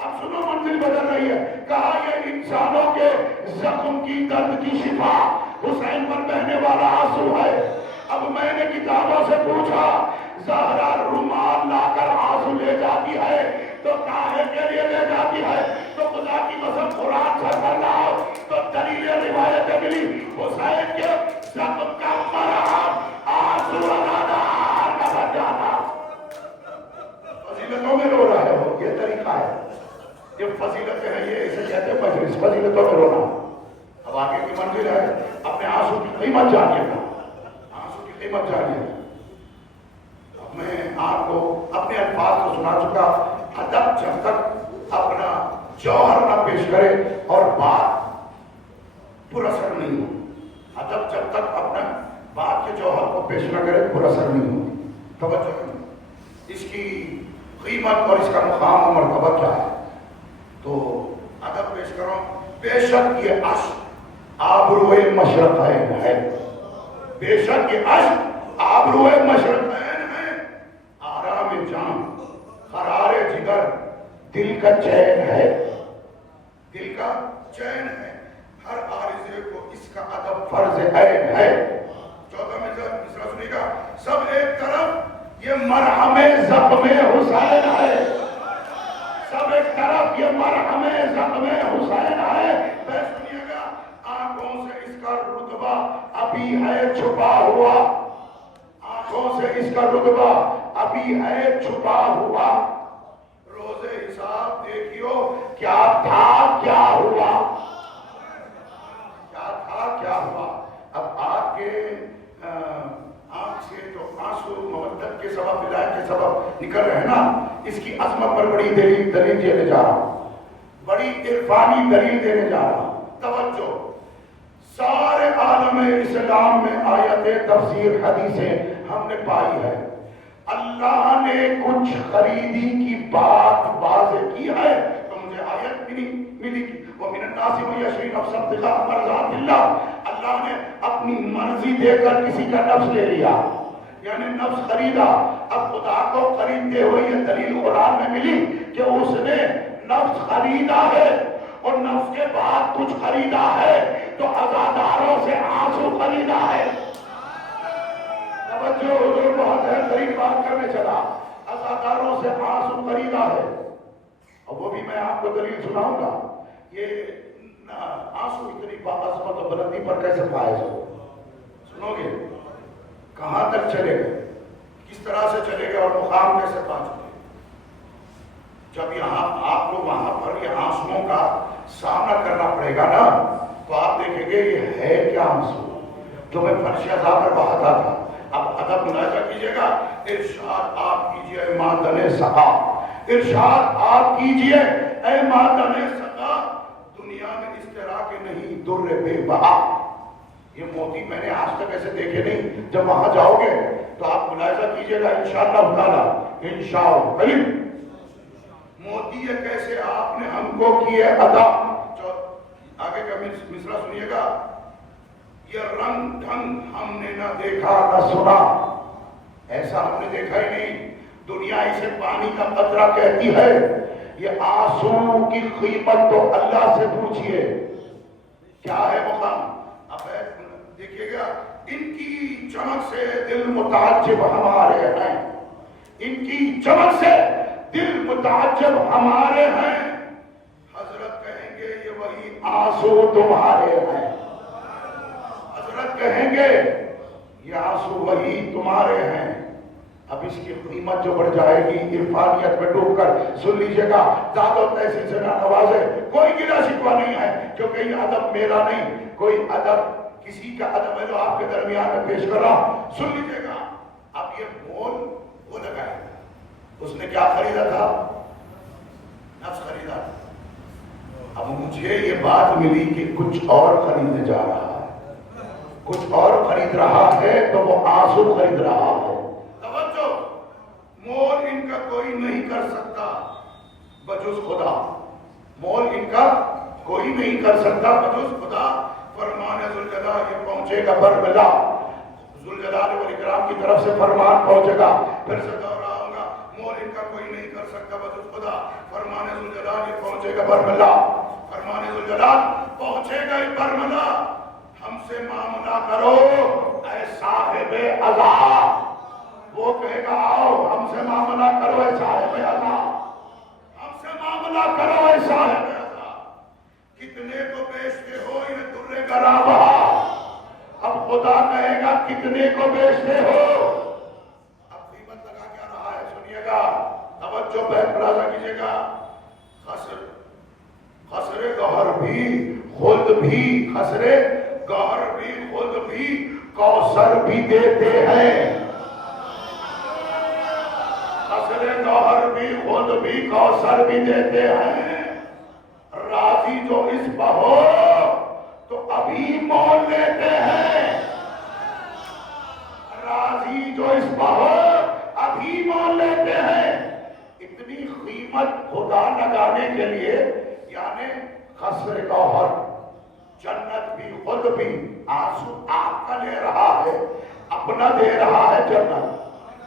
اب سنو منزل بدل رہی ہے، کہا یہ انسانوں کے زخم کی درد کی شفا حسین پر بہنے والا آنسو ہے۔ اب میں نے کتابوں سے پوچھا، زہرا رومال لا کر آنسو لے جاتی ہے تو کاہے کے لیے لے جاتی ہے؟ تو خدا کی قسم قرآن سے کر رہا ہوں، تو دلیل روایت ملی حسین کے زخم کا مرہم آنسو ادادار کا بن جاتا۔ فضیلتوں میں رو رہے ہو، یہ طریقہ ہے، یہ فضیلتیں ہیں، یہ اسے کہتے ہیں مجلس، فضیلتوں میں رونا۔ اب آگے کی منزل ہے اپنے آنسو کی قیمت جانیے گا، آنسو کی قیمت جانیے گا۔ اب میں آپ کو اپنے الفاظ کو سنا چکا، ادب جب تک اپنا جوہر نہ پیش کرے اور بات پر اثر نہیں ہو، ادب جب تک اپنا بات کے جوہر کو پیش نہ کرے پر اثر نہیں ہو۔ توجہ کریں، اس کی قیمت اور اس کا مقام و مرتبہ کیا ہے، تو ادب پیش کرو۔ بے شک یہ عشق آبروئے مشرقین ہے، بے شک یہ عشق آبروئے مشرقین ہے، آرام جان قرار جگر دل کا چین ہے، دل کا چین ہے، ہر عارضے کو اس کا ادب فرض عین ہے۔ 14 مصرع سنیے گا، سب ایک طرف یہ مرہم زخم حسین ہے، سب ایک طرف یہ مرہم زخم حسین ہے۔ میں سنیے گا، آنکھوں سے اس کا رتبہ ابھی ہے چھپا ہوا، آنکھوں سے اس کا رتبہ ابھی ہے چھپا ہوا، روز حساب دیکھیو کیا تھا کیا ہوا، کیا تھا کیا ہوا۔ اب آپ کے آنکھ سے جو آنسو مودت کے سبب، ولایت کے سبب نکل رہے ہیں نا، اس کی عظمت پر بڑی دلیل دینے جا رہا ہوں، بڑی عرفانی دلیل دینے جا رہا ہوں۔ توجہ، سارے عالم اسلام میں آیتیں، تفسیر، حدیثیں ہم نے پائی ہے، اللہ نے کچھ خریدی کی بات واضح کی ہے تو مجھے آیت ملی وَمِنَ النَّاسِ مَن يَشْرِي نَفْسَهُ ابْتِغَاءَ مَرْضَاتِ اللَّهِ، اللہ نے اپنی مرضی دے کر کسی کا نفس لے لیا، یعنی نفس خریدا۔ اب خدا کو خریدتے ہوئے یہ دلیل قرآن میں ملی کہ اس نے نفس خریدا ہے، اور نفس کے بعد کچھ خریدا ہے، تو عزاداروں سے آنسو خریدا ہے۔ توجہ، حضور بہت بہترین بات کرنے چلا، عزاداروں سے آنسو خریدا ہے، اور وہ بھی میں آپ کو دلیل سناؤں گا۔ یہ آنسو اتنی باعظمت و بلندی پر کیسے فائز ہو، سنو گے؟ کہاں تک چلے گئے، کس طرح سے چلے گئے، اور مقام کیسے پہنچ گئے؟ جب یہاں آپ کو وہاں پر یہ آنسوؤں کا سامنا کرنا پڑے گا نا، تو آپ دیکھیں گے یہ ہے کیا آنسو جو میں فرش عذاب پر بہاتا تھا۔ اب ادب ملاحظہ کیجئے گا، ارشاد آپ کیجئے اے مادن سقا، ارشاد آپ کیجئے اے مادن سقا، دنیا میں اس طرح کے نہیں در بے بہا۔ یہ موتی میں نے آج تک ایسے دیکھے نہیں، جب وہاں جاؤ گے تو آپ ملاحظہ کیجئے گا انشاءاللہ تعالی، انشاءاللہ موتی ہے کیسے آپ نے ہم کو کیے عطا۔ آگے کا مصرع سنیے گا، یہ رنگ ڈھنگ ہم نے نہ دیکھا نہ سنا، ایسا ہم نے دیکھا ہی نہیں۔ دنیا اسے پانی کا قطرہ کہتی ہے، یہ آنسو کی قیمت تو اللہ سے پوچھئے کیا ہے مقام. اب دیکھیے گا ان کی چمک سے دل متعجب ہمارے ہیں, ان کی چمک سے دل متعجب ہمارے ہیں. حضرت کہیں گے یہ وہی آنسو تمہارے ہیں. حضرت کہیں گے یہ آنسو وہی تمہارے ہیں. اب اس کی قیمت جو بڑھ جائے گی, عرفانیت میں ڈوب کر سن لیجئے گا, ذات و تحسین سے نہ نوازے, کوئی گلہ شکوہ نہیں ہے کیونکہ یہ ادب میرا نہیں, کوئی ادب کسی کا ادب ہے جو آپ کے درمیان میں پیش کر رہا ہوں. سن لیجئے گا. اب یہ مول وہ لگائے, اس نے کیا خریدا تھا؟ نفس خریدا. اب مجھے یہ بات ملی کہ کچھ اور خریدنے جا رہا ہے, کچھ اور خرید رہا ہے, تو وہ آنسو خرید رہا ہے. توجہ, مول ان کا کوئی نہیں کر سکتا بجز خدا. مول ان کا کوئی نہیں کر سکتا بجز خدا. فرمان ذوالجلال یہ پہنچے گا برملا, ذوالجلال والاکرام کی طرف سے فرمان پہنچے گا. پھر سے دوہراؤں گا, مول ان کا کوئی نہیں کر سکتا بجز خدا. فرمان ذوالجلال یہ پہنچے گا برملا, فرمان ذوالجلال پہنچے گا برملا. ہم سے معاملہ کرو اے صاحب عذاب. وہ کہے گا آؤ ہم سے معاملہ کرو اے صاحب عذاب, ہم سے معاملہ کرو اے صاحب عذاب. کتنے کو بیچتے ہو یہ درے کرا بہا. اب خدا کہے گا کتنے کو بیچتے ہو. اب قیمت لگا کیا رہا ہے سنیے گا, توجہ بہت ملاحظہ کیجیے گا. خسرے گوہر بھی خود بھی, خسرے گوہر بھی خود بھی کوثر بھی دیتے ہیں. خسرے گوہر بھی خود بھی کوثر بھی دیتے ہیں. راضی جو اس پہ ہو تو ابھی مول لیتے ہیں. راضی جو اس پہ ہو ابھی مول لیتے ہیں. اتنی قیمت خدا لگانے کے لیے, یعنی خسر گوہر, جنت بھی خود بھی, آنسو آپ کا لے رہا ہے, اپنا دے رہا ہے جنت,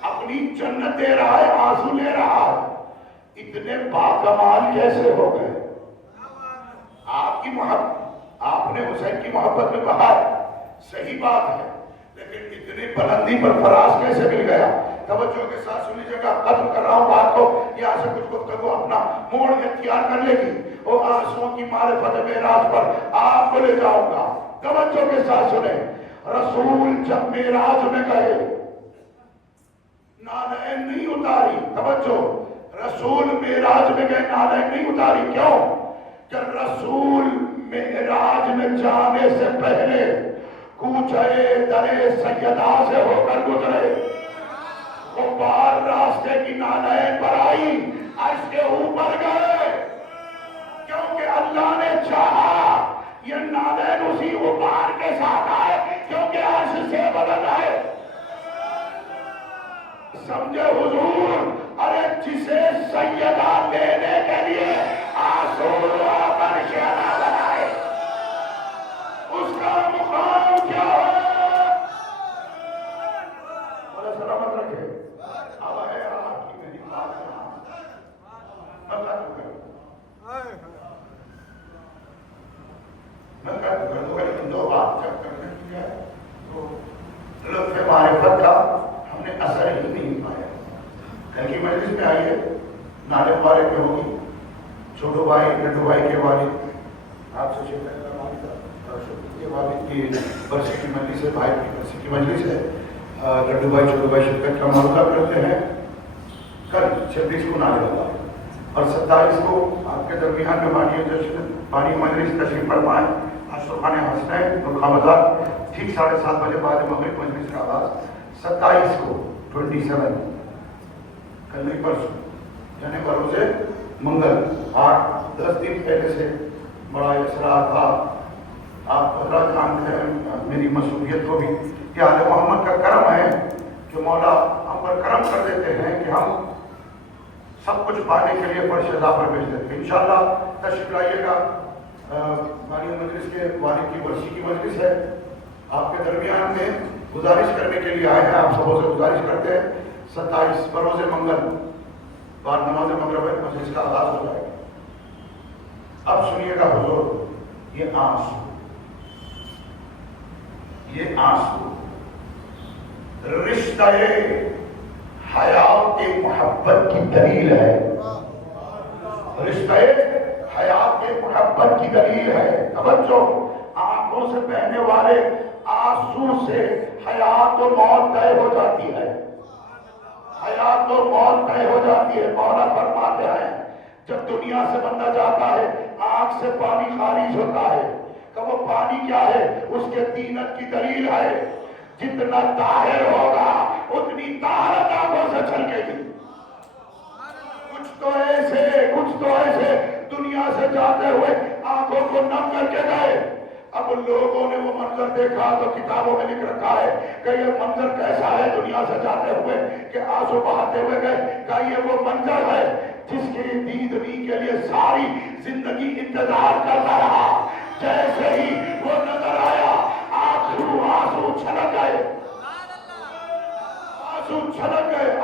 اپنی جنت دے رہا ہے, آنسو لے رہا ہے. اتنے باکمال کیسے ہو گئے؟ آپ کی محبت, آپ نے حسین کی محبت میں کہا صحیح بات ہے, لیکن اتنی بلندی پر فراز کیسے مل گیا؟ توجہ کے ساتھ سن لیجیے گا, ختم کر رہا ہوں بات کو, یہاں سے کچھ گفتگو اپنا موڑ اختیار کر لے گی. وہ آنسوؤں کی معرفت معراج پر آپ کو لے جاؤں گا. توجہ کے ساتھ سنیں, رسول جب معراج میں گئے نالین نہیں اتاری. توجہ, رسول معراج میں گئے نالین نہیں اتاری. کیوں؟ کہ رسول معراج میں جانے سے پہلے کوچے درے سیدہ سے ہو کر گزرے. غبار راستے کی نالین پر آئی, اس کے اوپر گئے, کیونکہ اللہ نے چاہا یہ نالین اسی غبار کے ساتھ آئے, کیونکہ عرش سے بلند ہے. سمجھے حضور؟ ارے جسے سیدہ لینے کے لیے آنسو پر شہرا بنائے, اس کا مقام کیا ہے؟ بڑا سلامت رکھے. اب ہے آپ کی میری بات میں کر دوں گا, لیکن دو بات جب کرنے کی ہے تو لطف معرفت کا ہم نے اثر ہی نہیں پایا. کل کی مجلس میں آئیے, نالے پارے پہ ہوگی, چھوٹو بھائی لڈو بھائی کے والد آپ سے شکایت کے والد کی برسی کی مجلس ہے, بھائی کی برسی کی مجلس ہے. لڈو بھائی چھوٹو بھائی شرکت کا معاملہ کرتے ہیں. کل 26 کو نالے ہوگا اور 27 کو آپ کے درمیان میں بانی مجلس تشریف فرمائیں. اشرفان حسنین نرخا بازار, ٹھیک 7:30 بجے بعد مغرب مجلس کا آغاز. 27 کو 27 کل نہیں پرسوں, یعنی بروز منگل, 8-10 دن پہلے سے بڑا اصرار تھا. آپ حضرات جانتے ہیں میری مصروفیت کو بھی. یہ آل محمد کا کرم ہے کہ مولا ہم پر کرم کر دیتے ہیں کہ ہم سب کچھ پانے کے لیے فرش عذا پر بھیج دیتے ہیں. انشاءاللہ تشریف لائیے گا. بانی مجلس کے والد کی برسی کی مجلس ہے, آپ کے درمیان میں گزارش کرنے کے لیے آئے ہیں. آپ سبوں سے گزارش کرتے ہیں 27 بروز منگل بعد نماز مغرب مجلس کا آغاز ہو جائے گا. اب سنیے گا حضور، یہ آنسو رشتہ حیات محبت کی دلیل ہے. رشتہ حیات محبت کی دلیل ہے. توجہ، آنکھوں سے بہنے والے آنسو سے حیات و موت طے ہو جاتی ہے. حیات و موت طے ہو جاتی ہے. مولا فرماتے ہیں جب دنیا سے بندہ جاتا ہے آنکھ سے پانی خارج ہوتا ہے کہ وہ پانی کیا ہے؟ اس کے دینت کی دلیل ہے. جتنا طاہر ہوگا اتنی طاہرت آنکھوں سے چھلکے گی. کچھ تو ایسے دنیا سے جاتے ہوئے آنکھوں کو نم کر کے گئے. اب لوگوں نے وہ منظر دیکھا تو کتابوں میں لکھ رکھا ہے کہ یہ منظر کیسا ہے دنیا سے جاتے ہوئے کہ آنسو بہاتے ہوئے گئے. کہ یہ وہ منظر ہے جس کی دیدنی کے لیے ساری زندگی انتظار کرتا رہا. جیسے ہی وہ نظر آیا آنسو چھلک گئے.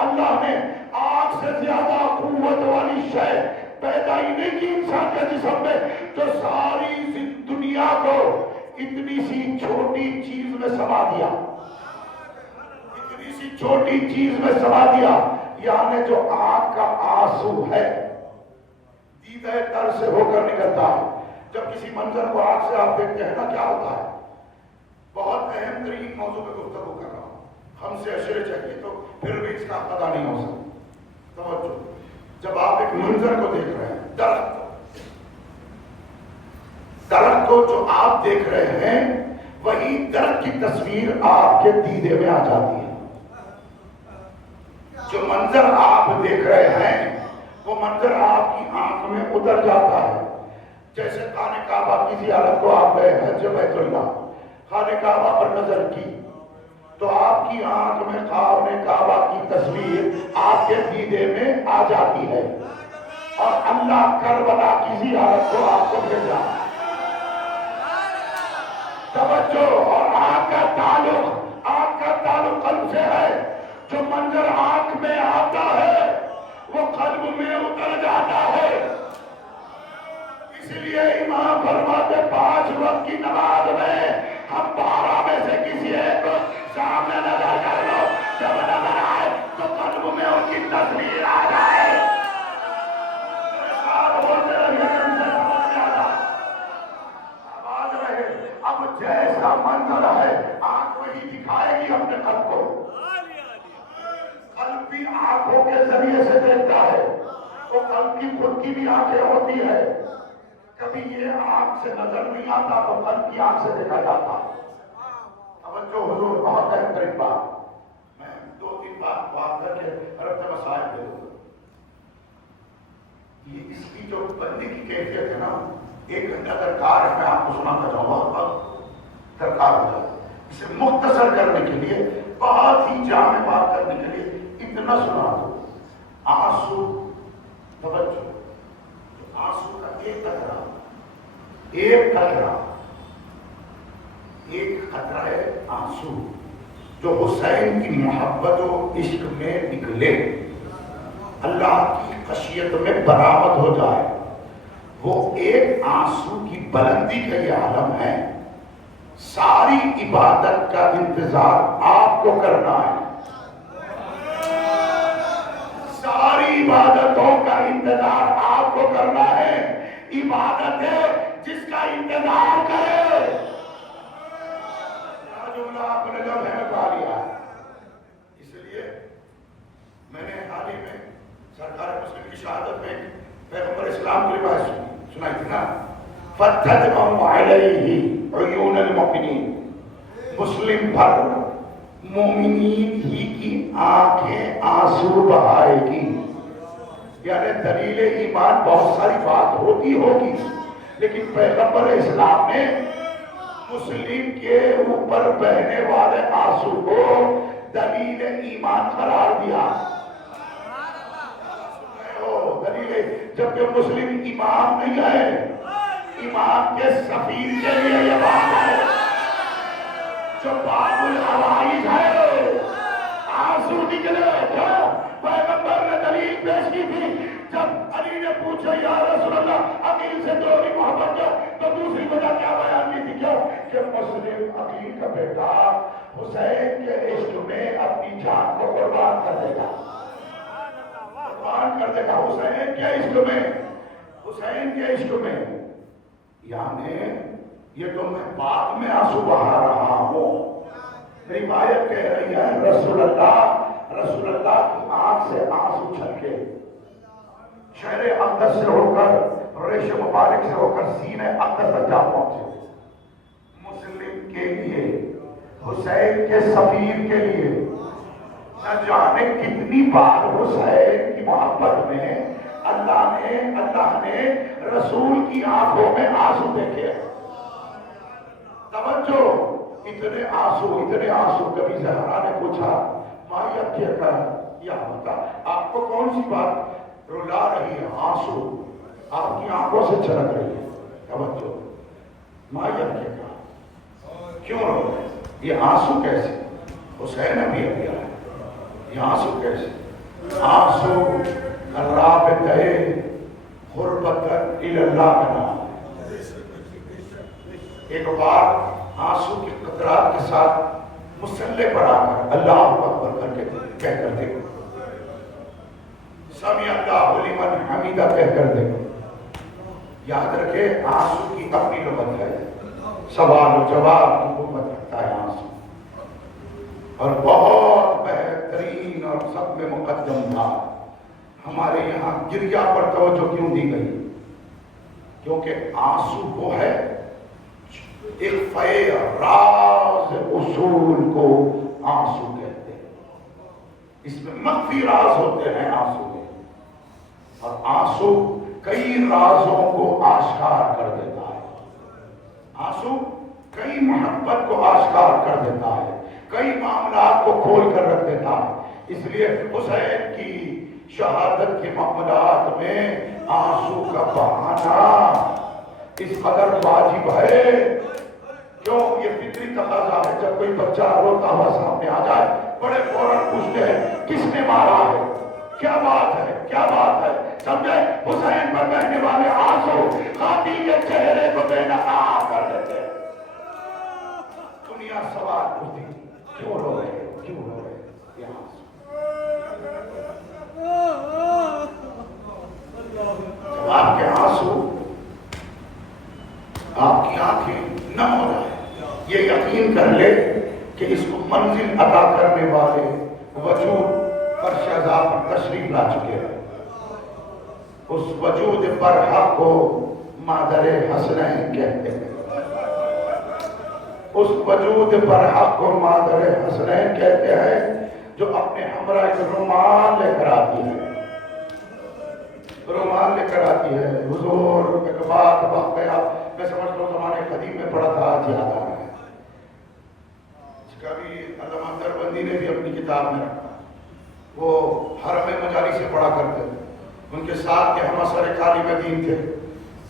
اللہ نے آنکھ سے زیادہ قوت والی شے پیدا ہی نہیں کی انسان کے جسم میں جو ساری دنیا کو اتنی سی چھوٹی چیز میں سما دیا. یعنی جو آنکھ کا آنسو ہے دیدہ تر سے ہو کر نکلتا ہے. جب کسی منظر کو آنکھ سے آپ دیکھتے ہیں نا کیا ہوتا ہے؟ بہت اہم ترین موضوع پہ گفتگو کر رہا ہوں. ہم سے اشرے چاہیے تو پھر بھی اس کا پتہ نہیں ہو سکتا. توجہ، جب آپ ایک منظر کو دیکھ رہے ہیں، درخت کو جو آپ دیکھ رہے ہیں وہی درخت کی تصویر آپ کے دیدے میں آ جاتی ہے. جو منظر آپ دیکھ رہے ہیں وہ منظر آپ کی آنکھ میں اتر جاتا ہے. جیسے خانہ کعبہ کی زیارت کو آپ گئے حج بیت اللہ، خانہ کعبہ پر نظر کی تو آپ کی آنکھ میں خانہ کعبہ کی تصویر آپ کے دیدے میں آ جاتی ہے. اور اللہ کربلا کی زیارت کو آپ کو بھیجا. توجہ، اور آنکھ کا تعلق قلب سے ہے. جو منظر آنکھ میں آتا ہے وہ قلب میں اتر جاتا ہے. اس لیے امام فرماتے 5 وقت کی نماز میں ہم 12 میں سے کسی ایک کو سامنے نظر کر لو، جب نظر آئے تو قلب میں ان کی تصویر آ جائے. اب جیسا منظر ہے آنکھ وہی دکھائے گی اپنے قلب کو. قلب بھی آنکھوں کے ذریعے سے دیکھتا ہے. تو قلب کی خود کی بھی آنکھیں ہوتی ہے. کبھی یہ آنکھ سے نظر نہیں آتا تو قلب کی آنکھ سے دیکھا جاتا. توجہ حضور، بہت اہم ترین بات. میں 2-3 بات کر کے ربط مسائل دے دوں. یہ اس کی جو بندی کی کیفیت ہے نا، 1 گھنٹہ درکار ہے. میں آپ کو سناتا جاؤں گا، درکار ہو جائے. اسے مختصر کرنے کے لیے، بہت ہی جامع بات کرنے کے لیے اتنا سنا دو. آنسو، توجہ، آنسو کا ایک قطرہ ہے آنسو جو حسین کی محبت و عشق میں نکلے، اللہ کی خشیت میں برآمد ہو جائے. وہ ایک آنسو کی بلندی کا یہ عالم ہے. ساری عبادت کا انتظار آپ کو کرنا ہے. ساری عبادتوں کا انتظار آپ کو کرنا ہے. عبادت ہے جس کا انتظار کرے. جملہ آپ نے جب ہے پا لیا. اس لیے میں نے حال ہی میں سرکار مسلم کی شہادت میں پیغمبر اسلام کی روایت سنائی تھی نا، فَتَدْمَعُ عَلَيْهِ عُيُونَ الْمُؤْمِنِينَ. مسلم بھر مومنین ہی کی آنکھیں آنسو بہائے گی. یعنی دلیل ایمان بہت ساری بات ہوتی ہوگی، لیکن پیغمبر اسلام نے مسلم کے اوپر بہنے والے آنسو کو دلیل ایمان قرار دیا. دلیل، جبکہ مسلم امام نہیں ہے، امام کے سفیر کے لیے یہ بات ہے. جو باب الحوائج ہے، آنسو نکلے جو پیغمبر نے دلیل پیش کی تھی. جب علی نے پوچھا یا رسول اللہ عقیل سے دوہری محبت کیا، تو دوسری وجہ کیا بیان کی تھی؟ کیوں کہ مسلم عقیل کا بیٹا حسین کے عشق میں اپنی جان کو قربان کر دے گا، قربان کر دے گا حسین کے عشق میں، حسین کے عشق میں. یعنی یہ تو میں بعد میں آنسو بہا رہا ہوں. روایت کہہ رہی ہے رسول اللہ کی آنکھ سے آنسو چھلکے، شہر اقدس سے ہو کر ریش مبارک سے ہو کر سینے اقدس تک جا پہنچے. مسلم کے لیے، حسین کے سفیر کے لیے نہ جانے کتنی بار حسین کی محبت میں اللہ نے رسول کی آنکھوں میں آنسو دیکھے. توجہ، اتنے آنسو. کبھی زہرا نے پوچھا مائیت کیا کہا یا بتا آپ کو کون سی بات رلا رہی ہے؟ آنسو آپ کی آنکھوں سے چھلک رہی ہے. توجہ، مائیت کیا کہا کیوں رو رہے؟ یہ آنسو کیسے؟ حسین ابھی ابھی آیا. یہ آنسو کیسے؟ آنسو رابط ہے غربت اللہ کا نام. ایک بار آنسو کے قطرات کے ساتھ مسلح پر آ کر اللہ اکبر کر کے کہہ کر دیکھو، سمیع اللہ لمن حمیدہ کہہ کر دیکھو. یاد رکھے آنسو کی اپنی لغت ہے، سوال و جواب کی قوت رکھتا ہے آنسو، اور بہت بہترین اور سب میں مقدم تھا. ہمارے یہاں گریہ پر توجہ کیوں دی گئی؟ کیونکہ آنسو وہ ہے ایک فے راز اصول کو آنسو کہتے ہیں. اس میں مخفی راز ہوتے ہیں آنسو میں، اور آنسو کئی رازوں کو آشکار کر دیتا ہے. آنسو کئی محبت کو آشکار کر دیتا ہے، کئی معاملات کو کھول کر رکھ دیتا ہے. اس لیے حسین کی شہادت کے معاملات میں آنسو کا بہانا اس قدر واجب ہے. کیوں؟ یہ فطری تقاضا ہے. جب کوئی بچہ روتا ہوا سامنے آ جائے بڑے فوراً پوچھتے ہیں کس نے مارا ہے، کیا بات ہے، کیا بات ہے. سمجھے؟ حسین پر بہنے والے آنسو قاتل کے چہرے کو بے نقاب کر دیتے ہیں. دنیا سوال پوچھتی کیوں رو رہے ہو، کیوں رو رہے ہو؟ یہ آنسو. جب آپ کے آنسو، آپ کی آنکھیں نم ہو جائے، یہ یقین کر لے کہ اس کو منزل عطا کرنے والے وجود پر شہزاد پر تشریف لا چکے ہیں. اس وجود پر حق کو مادر حسنین کہتے ہیں. اس وجود پر حق کو مادر حسنین کہتے ہیں جو اپنے ہمراہ ایک رومال لے کر آتی ہے. رومال لے کر آتی ہے. حضور ایک بات واقعہ میں سمجھتا ہوں زمانے قدیم میں پڑھا تھا، آج یاد آ رہا ہے. اس کا بھی علامہ دربندی نے بھی اپنی کتاب میں رکھا. وہ حرم مجاری سے پڑھا کرتے تھے. ان کے ساتھ کے ہم اثر طالب دین تھے،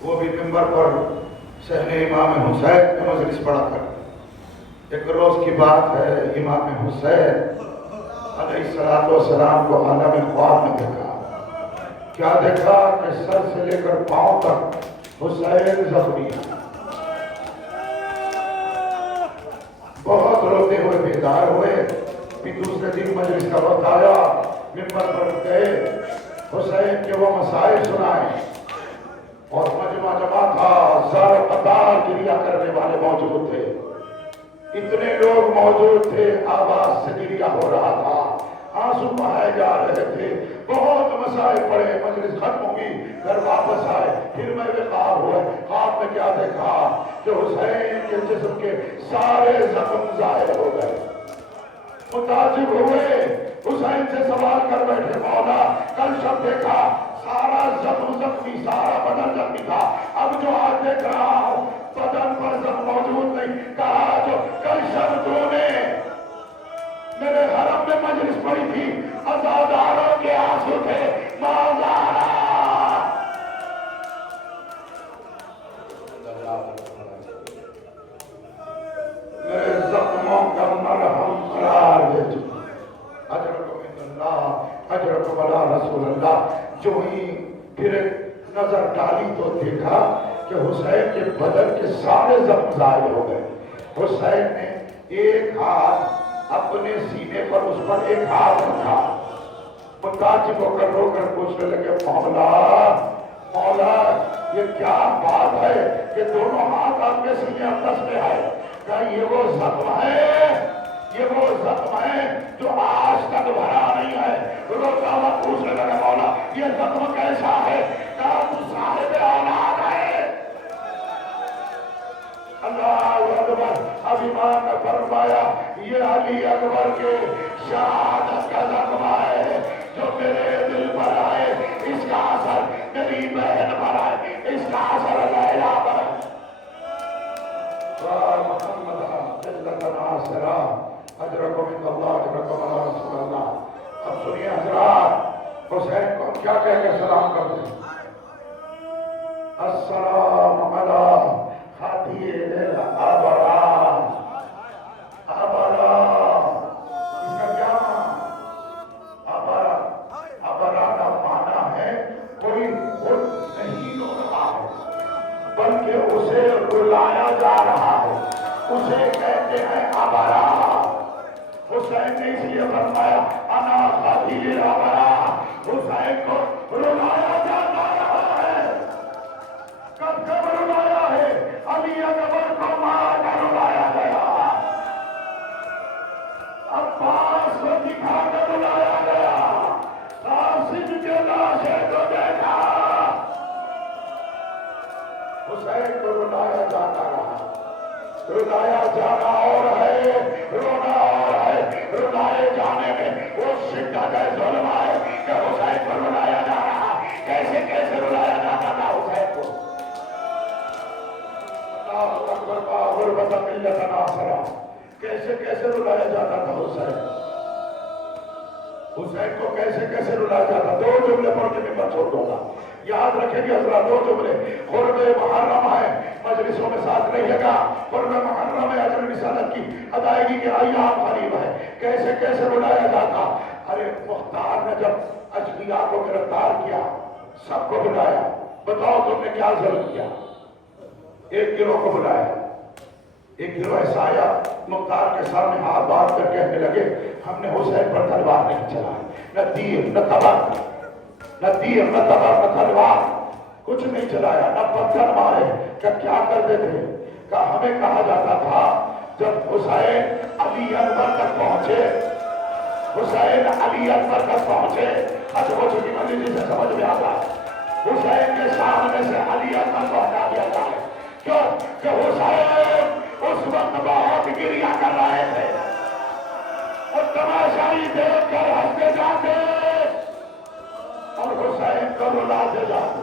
وہ بھی منبر پر صحن امام حسین کا مجلس پڑھا کرتے. ایک روز کی بات ہے، امام حسین علیہ السلام کو عالم خواب میں دیکھا. کیا دیکھا کہ سر سے لے کر پاؤں تک حسین زخمی ہے. بہت روتے ہوئے بیدار ہوئے. پھر دوسرے دن مجلس کا وقت آیا، منبر پر گئے، حسین کے وہ مسائل سنائے، اور مجمع جمع تھا. زار قطار گریہ کرنے والے موجود تھے. اتنے لوگ موجود تھے، آواز سے گریہ ہو رہا تھا، آنسو بہائے جا رہے تھے. بہت مسائل پڑے. مجلس ختم ہوگی، گھر واپس آئے. پھر میں بھی خواب ہوئے. خواب میں کیا دیکھا کہ حسین کے جسم کے سارے زخم ظاہر ہو گئے. متعجب ہوئے، حسین سے سوال کر بیٹھے، مولا کل شب دیکھا سارا زخم زخمی، سارا بدن زخمی تھا، اب جو آج دیکھ رہا ہوں بدن پر زخم موجود نہیں. کہا جو کل شب تو نے میرے حرم میں مجلس پڑی تھی، عزاداروں کے آنسو تھے. مولا میرے زخموں کا مرہم قرار دے چکا. اجرکم اللہ، اجرکم علی رسول اللہ. تو دیکھا کہ حسین کے بدن کے سارے زخم ظاہر ہو گئے. حسین نے ایک ہاتھ اپنے سینے پر، اس پر ایک ہاتھ رکھا. متعجب ہو کر رو کر پوچھنے لگے مولا مولا یہ کیا بات ہے کہ دونوں ہاتھ آپ کے سینے اندر میں آئے؟ کہا یہ وہ زخم ہے، یہ وہ زخم ہے جو آج تک بھرا نہیں ہے. روتا ہوا پوچھنے لگا مولا یہ زخم کیسا ہے؟ کہا تو صاحب اولاد ہے. اللہ اکبر. اب امام نے فرمایا یہ علی اکبر کے شہادت کا زخم ہے جو میرے دل پر آئے، اس کا اثر میری بہن پر آئے، اس کا اثر لیلا پر آئے. محمد جلت ناصرہ اجرکم عند اللہ اجرکم علی رسول اللہ. اب سنیے حضرات، حسین کو کیا کہہ کے سلام کرتے ہیں؟ السلام علی خطیر الابرار. ابرار اس کا کیا ابرار؟ ابرار کا معنی ہے کوئی خود نہیں رو رہا ہے بلکہ اسے رلایا جا رہا ہے، اسے کہتے ہیں ابرار. حسین نے اس لیے فرمایا انا خطیر الابرار. حسین کو رلایا جاتا رہا ہے. کب کب رلایا ہے؟ علی اکبر کو مار کر رلایا گیا، عباس کو دکھا کر رلایا گیا، قاسم کے لاشے کو دیکھا. حسین کو رلایا جاتا رہا. رلایا جانا اور ہے، رونا اور ہے. رلائے جانے میں وہ شدت ہے، ظلم ہے کہ حسین کو رلایا جا رہا. کیسے کیسے رلایا جاتا تھا حسین کو. اللہ اکبر کا غربت ملت ناصرہ. کیسے کیسے رلایا جاتا تھا حسین. حسین کو کیسے کیسے رلایا جاتا. دو جملے پڑھ کے میں چھوڑ دوں گا، یاد رکھیں گے حضرات. دو جملے. قرب محرم ہے، مجلسوں میں ساتھ رہیے گا. قرب محرم ہے، اجر رسالت کی ادائیگی کے ایام قریب ہے. کیسے کیسے رلایا جاتا. ارے مختار نے جب اجبیا کو گرفتار کیا، سب کو بلایا. بتاؤ تم نے کیا ظلم کیا؟ ایک گروہ کو بلایا. ایک گروہ ایسا آیا مختار کے سامنے ہاتھ باندھ کر کہنے لگے ہم نے حسین پر تلوار نہیں چلائی، نہ تیر نہ تبر، نہ تیر نہ تبر نہ تلوار، کچھ نہیں چلایا، نہ پتھر مارے. کیا کرتے تھے؟ ہمیں کہا جاتا تھا جب حسین علی اکبر تک پہنچے، حسین علی اکبر تک پہنچے، حج ہو چکی مجھے جسے سمجھ میں آتا ہے، حسین کے سامنے سے علی اکبر کو ہٹا دیا جاتا ہے. کیوں کہ حسین اس وقت بہت گریا کر رہے تھے اور تماشائی دیکھ کر ہنستے جاتے اور حسین کو رلاتے جاتے.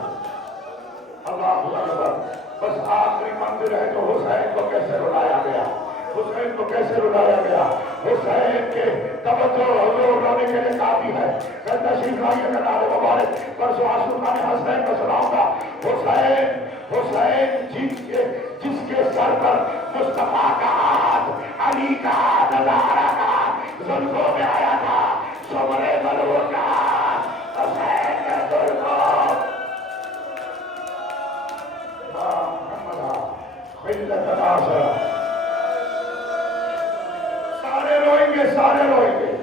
اللہ اکبر. بس آخری منزل ہے تو حسین کو کیسے رلایا گیا. حسین کو کیسے رلایا گیا. حسین کے توجہ حضور رونے کے لیے کافی ہے. تشریف لائیے کا نعرے مبارک. پرسوں عاشوراء میں حسین کا سلام تھا. حسین جس کے سر پر مصطفیٰ کا ہاتھ، علی کا ہاتھ، زہرا کا ہاتھ زلفوں میں آیا تھا، صبر ملعون کا ہاتھ حسین کے زلفوں. سارے روئیں گے، سارے روئیں گے.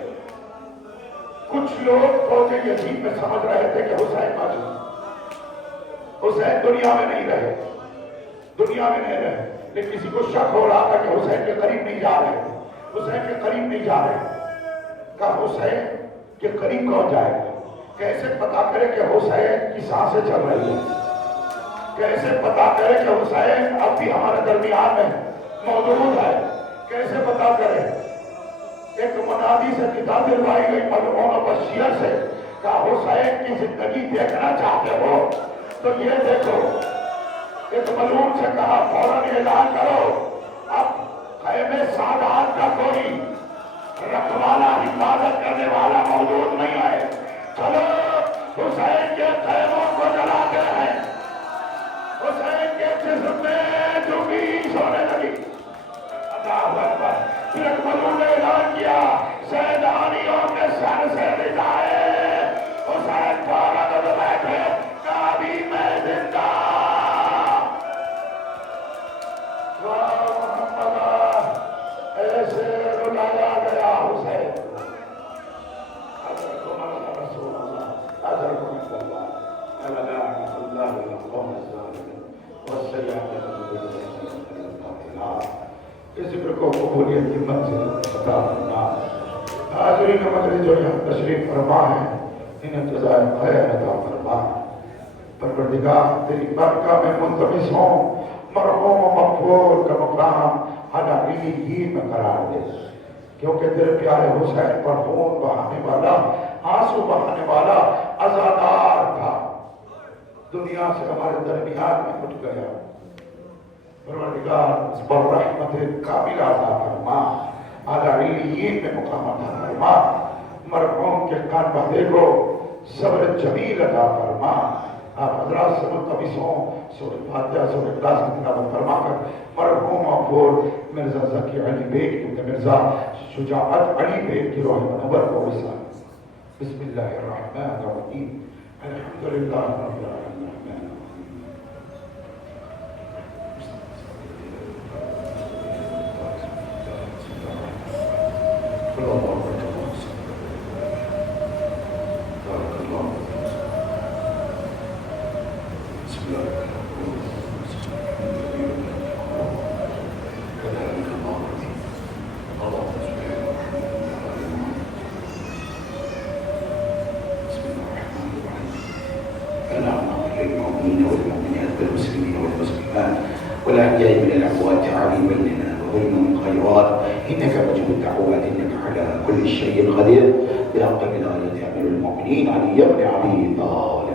کچھ لوگ فوج یزید میں سمجھ رہے تھے کہ حسین موجود، حسین دنیا میں نہیں رہے، دنیا میں نہیں رہے. لیکن کسی کو شک ہو رہا تھا کہ حسین کے قریب نہیں جا رہے، حسین کے قریب نہیں جا رہے. کہ حسین کے قریب کون جائے گا؟ کیسے پتا کرے کہ حسین کی سانسیں چل رہی ہیں؟ کیسے پتا کرے کہ حسین اب بھی ہمارے درمیان میں موجود ہے؟ کیسے پتا کرے؟ ایک منادی سے کتاب دلوائی گئی ملعون و بشیر سے، کہا حسین کی زندگی دیکھنا چاہتے ہو تو یہ دیکھو. ایک ملعون سے کہا فوراً اعلان کرو اب خیمے سادات کا کوئی رکھوالا، حفاظت کرنے والا موجود نہیں ہے، چلو حسین کے خیموں کو جلاتے ہیں. حسین کے جسم میں جنبش ہونے لگی. اللہ اکبر. پھر ایک ملعون نے اعلان کیا سیدانیوں کے سر سے ردائے. حسین فوراً بیٹھے، کہا ابھی میں زندہ تقوى الله ألا لعنة الله على القوم الظالمين والسيئات اس ذکر کو قبولیت کی منزل عطا فرما حاضرین مجلس جو یہاں تشریف فرما ہے انہیں جزائے خیر عطا فرما پروردگار تیری برکہ میں منتمس ہوں مرحوم و مغفور کا مقام علیین میں قرار دے کیونکہ تیرے پیارے حسین پر خون بہانے والا آنسو بہانے والا عزادار تھا دنیا سے ہمارے درمیان میں اٹھ گیا پروردگار اس پر رحمت کامل عطا فرما علیین میں مقام عطا فرما مرحوم کے کان بہدے کو صبر جمیل عطا فرما آپ حضرات سے ملتمس ہوں سورۃ فاتحہ سورۃ اخلاص کی تلاوت فرما کر مرحوم مغفور مرزا ذکی علی بیگ کیونکہ مرزا شجاعت علی بیگ کی روح منور کو وصال بسم اللہ الرحمن الرحیم الحمدللہ رب العالمین والأحياء من الأموات عالي بيننا وبينهم الخيرات إنك مجيب الدعوات إنك على كل شيء قدير بحق الآية أمير المؤمنين علي بن أبي طالب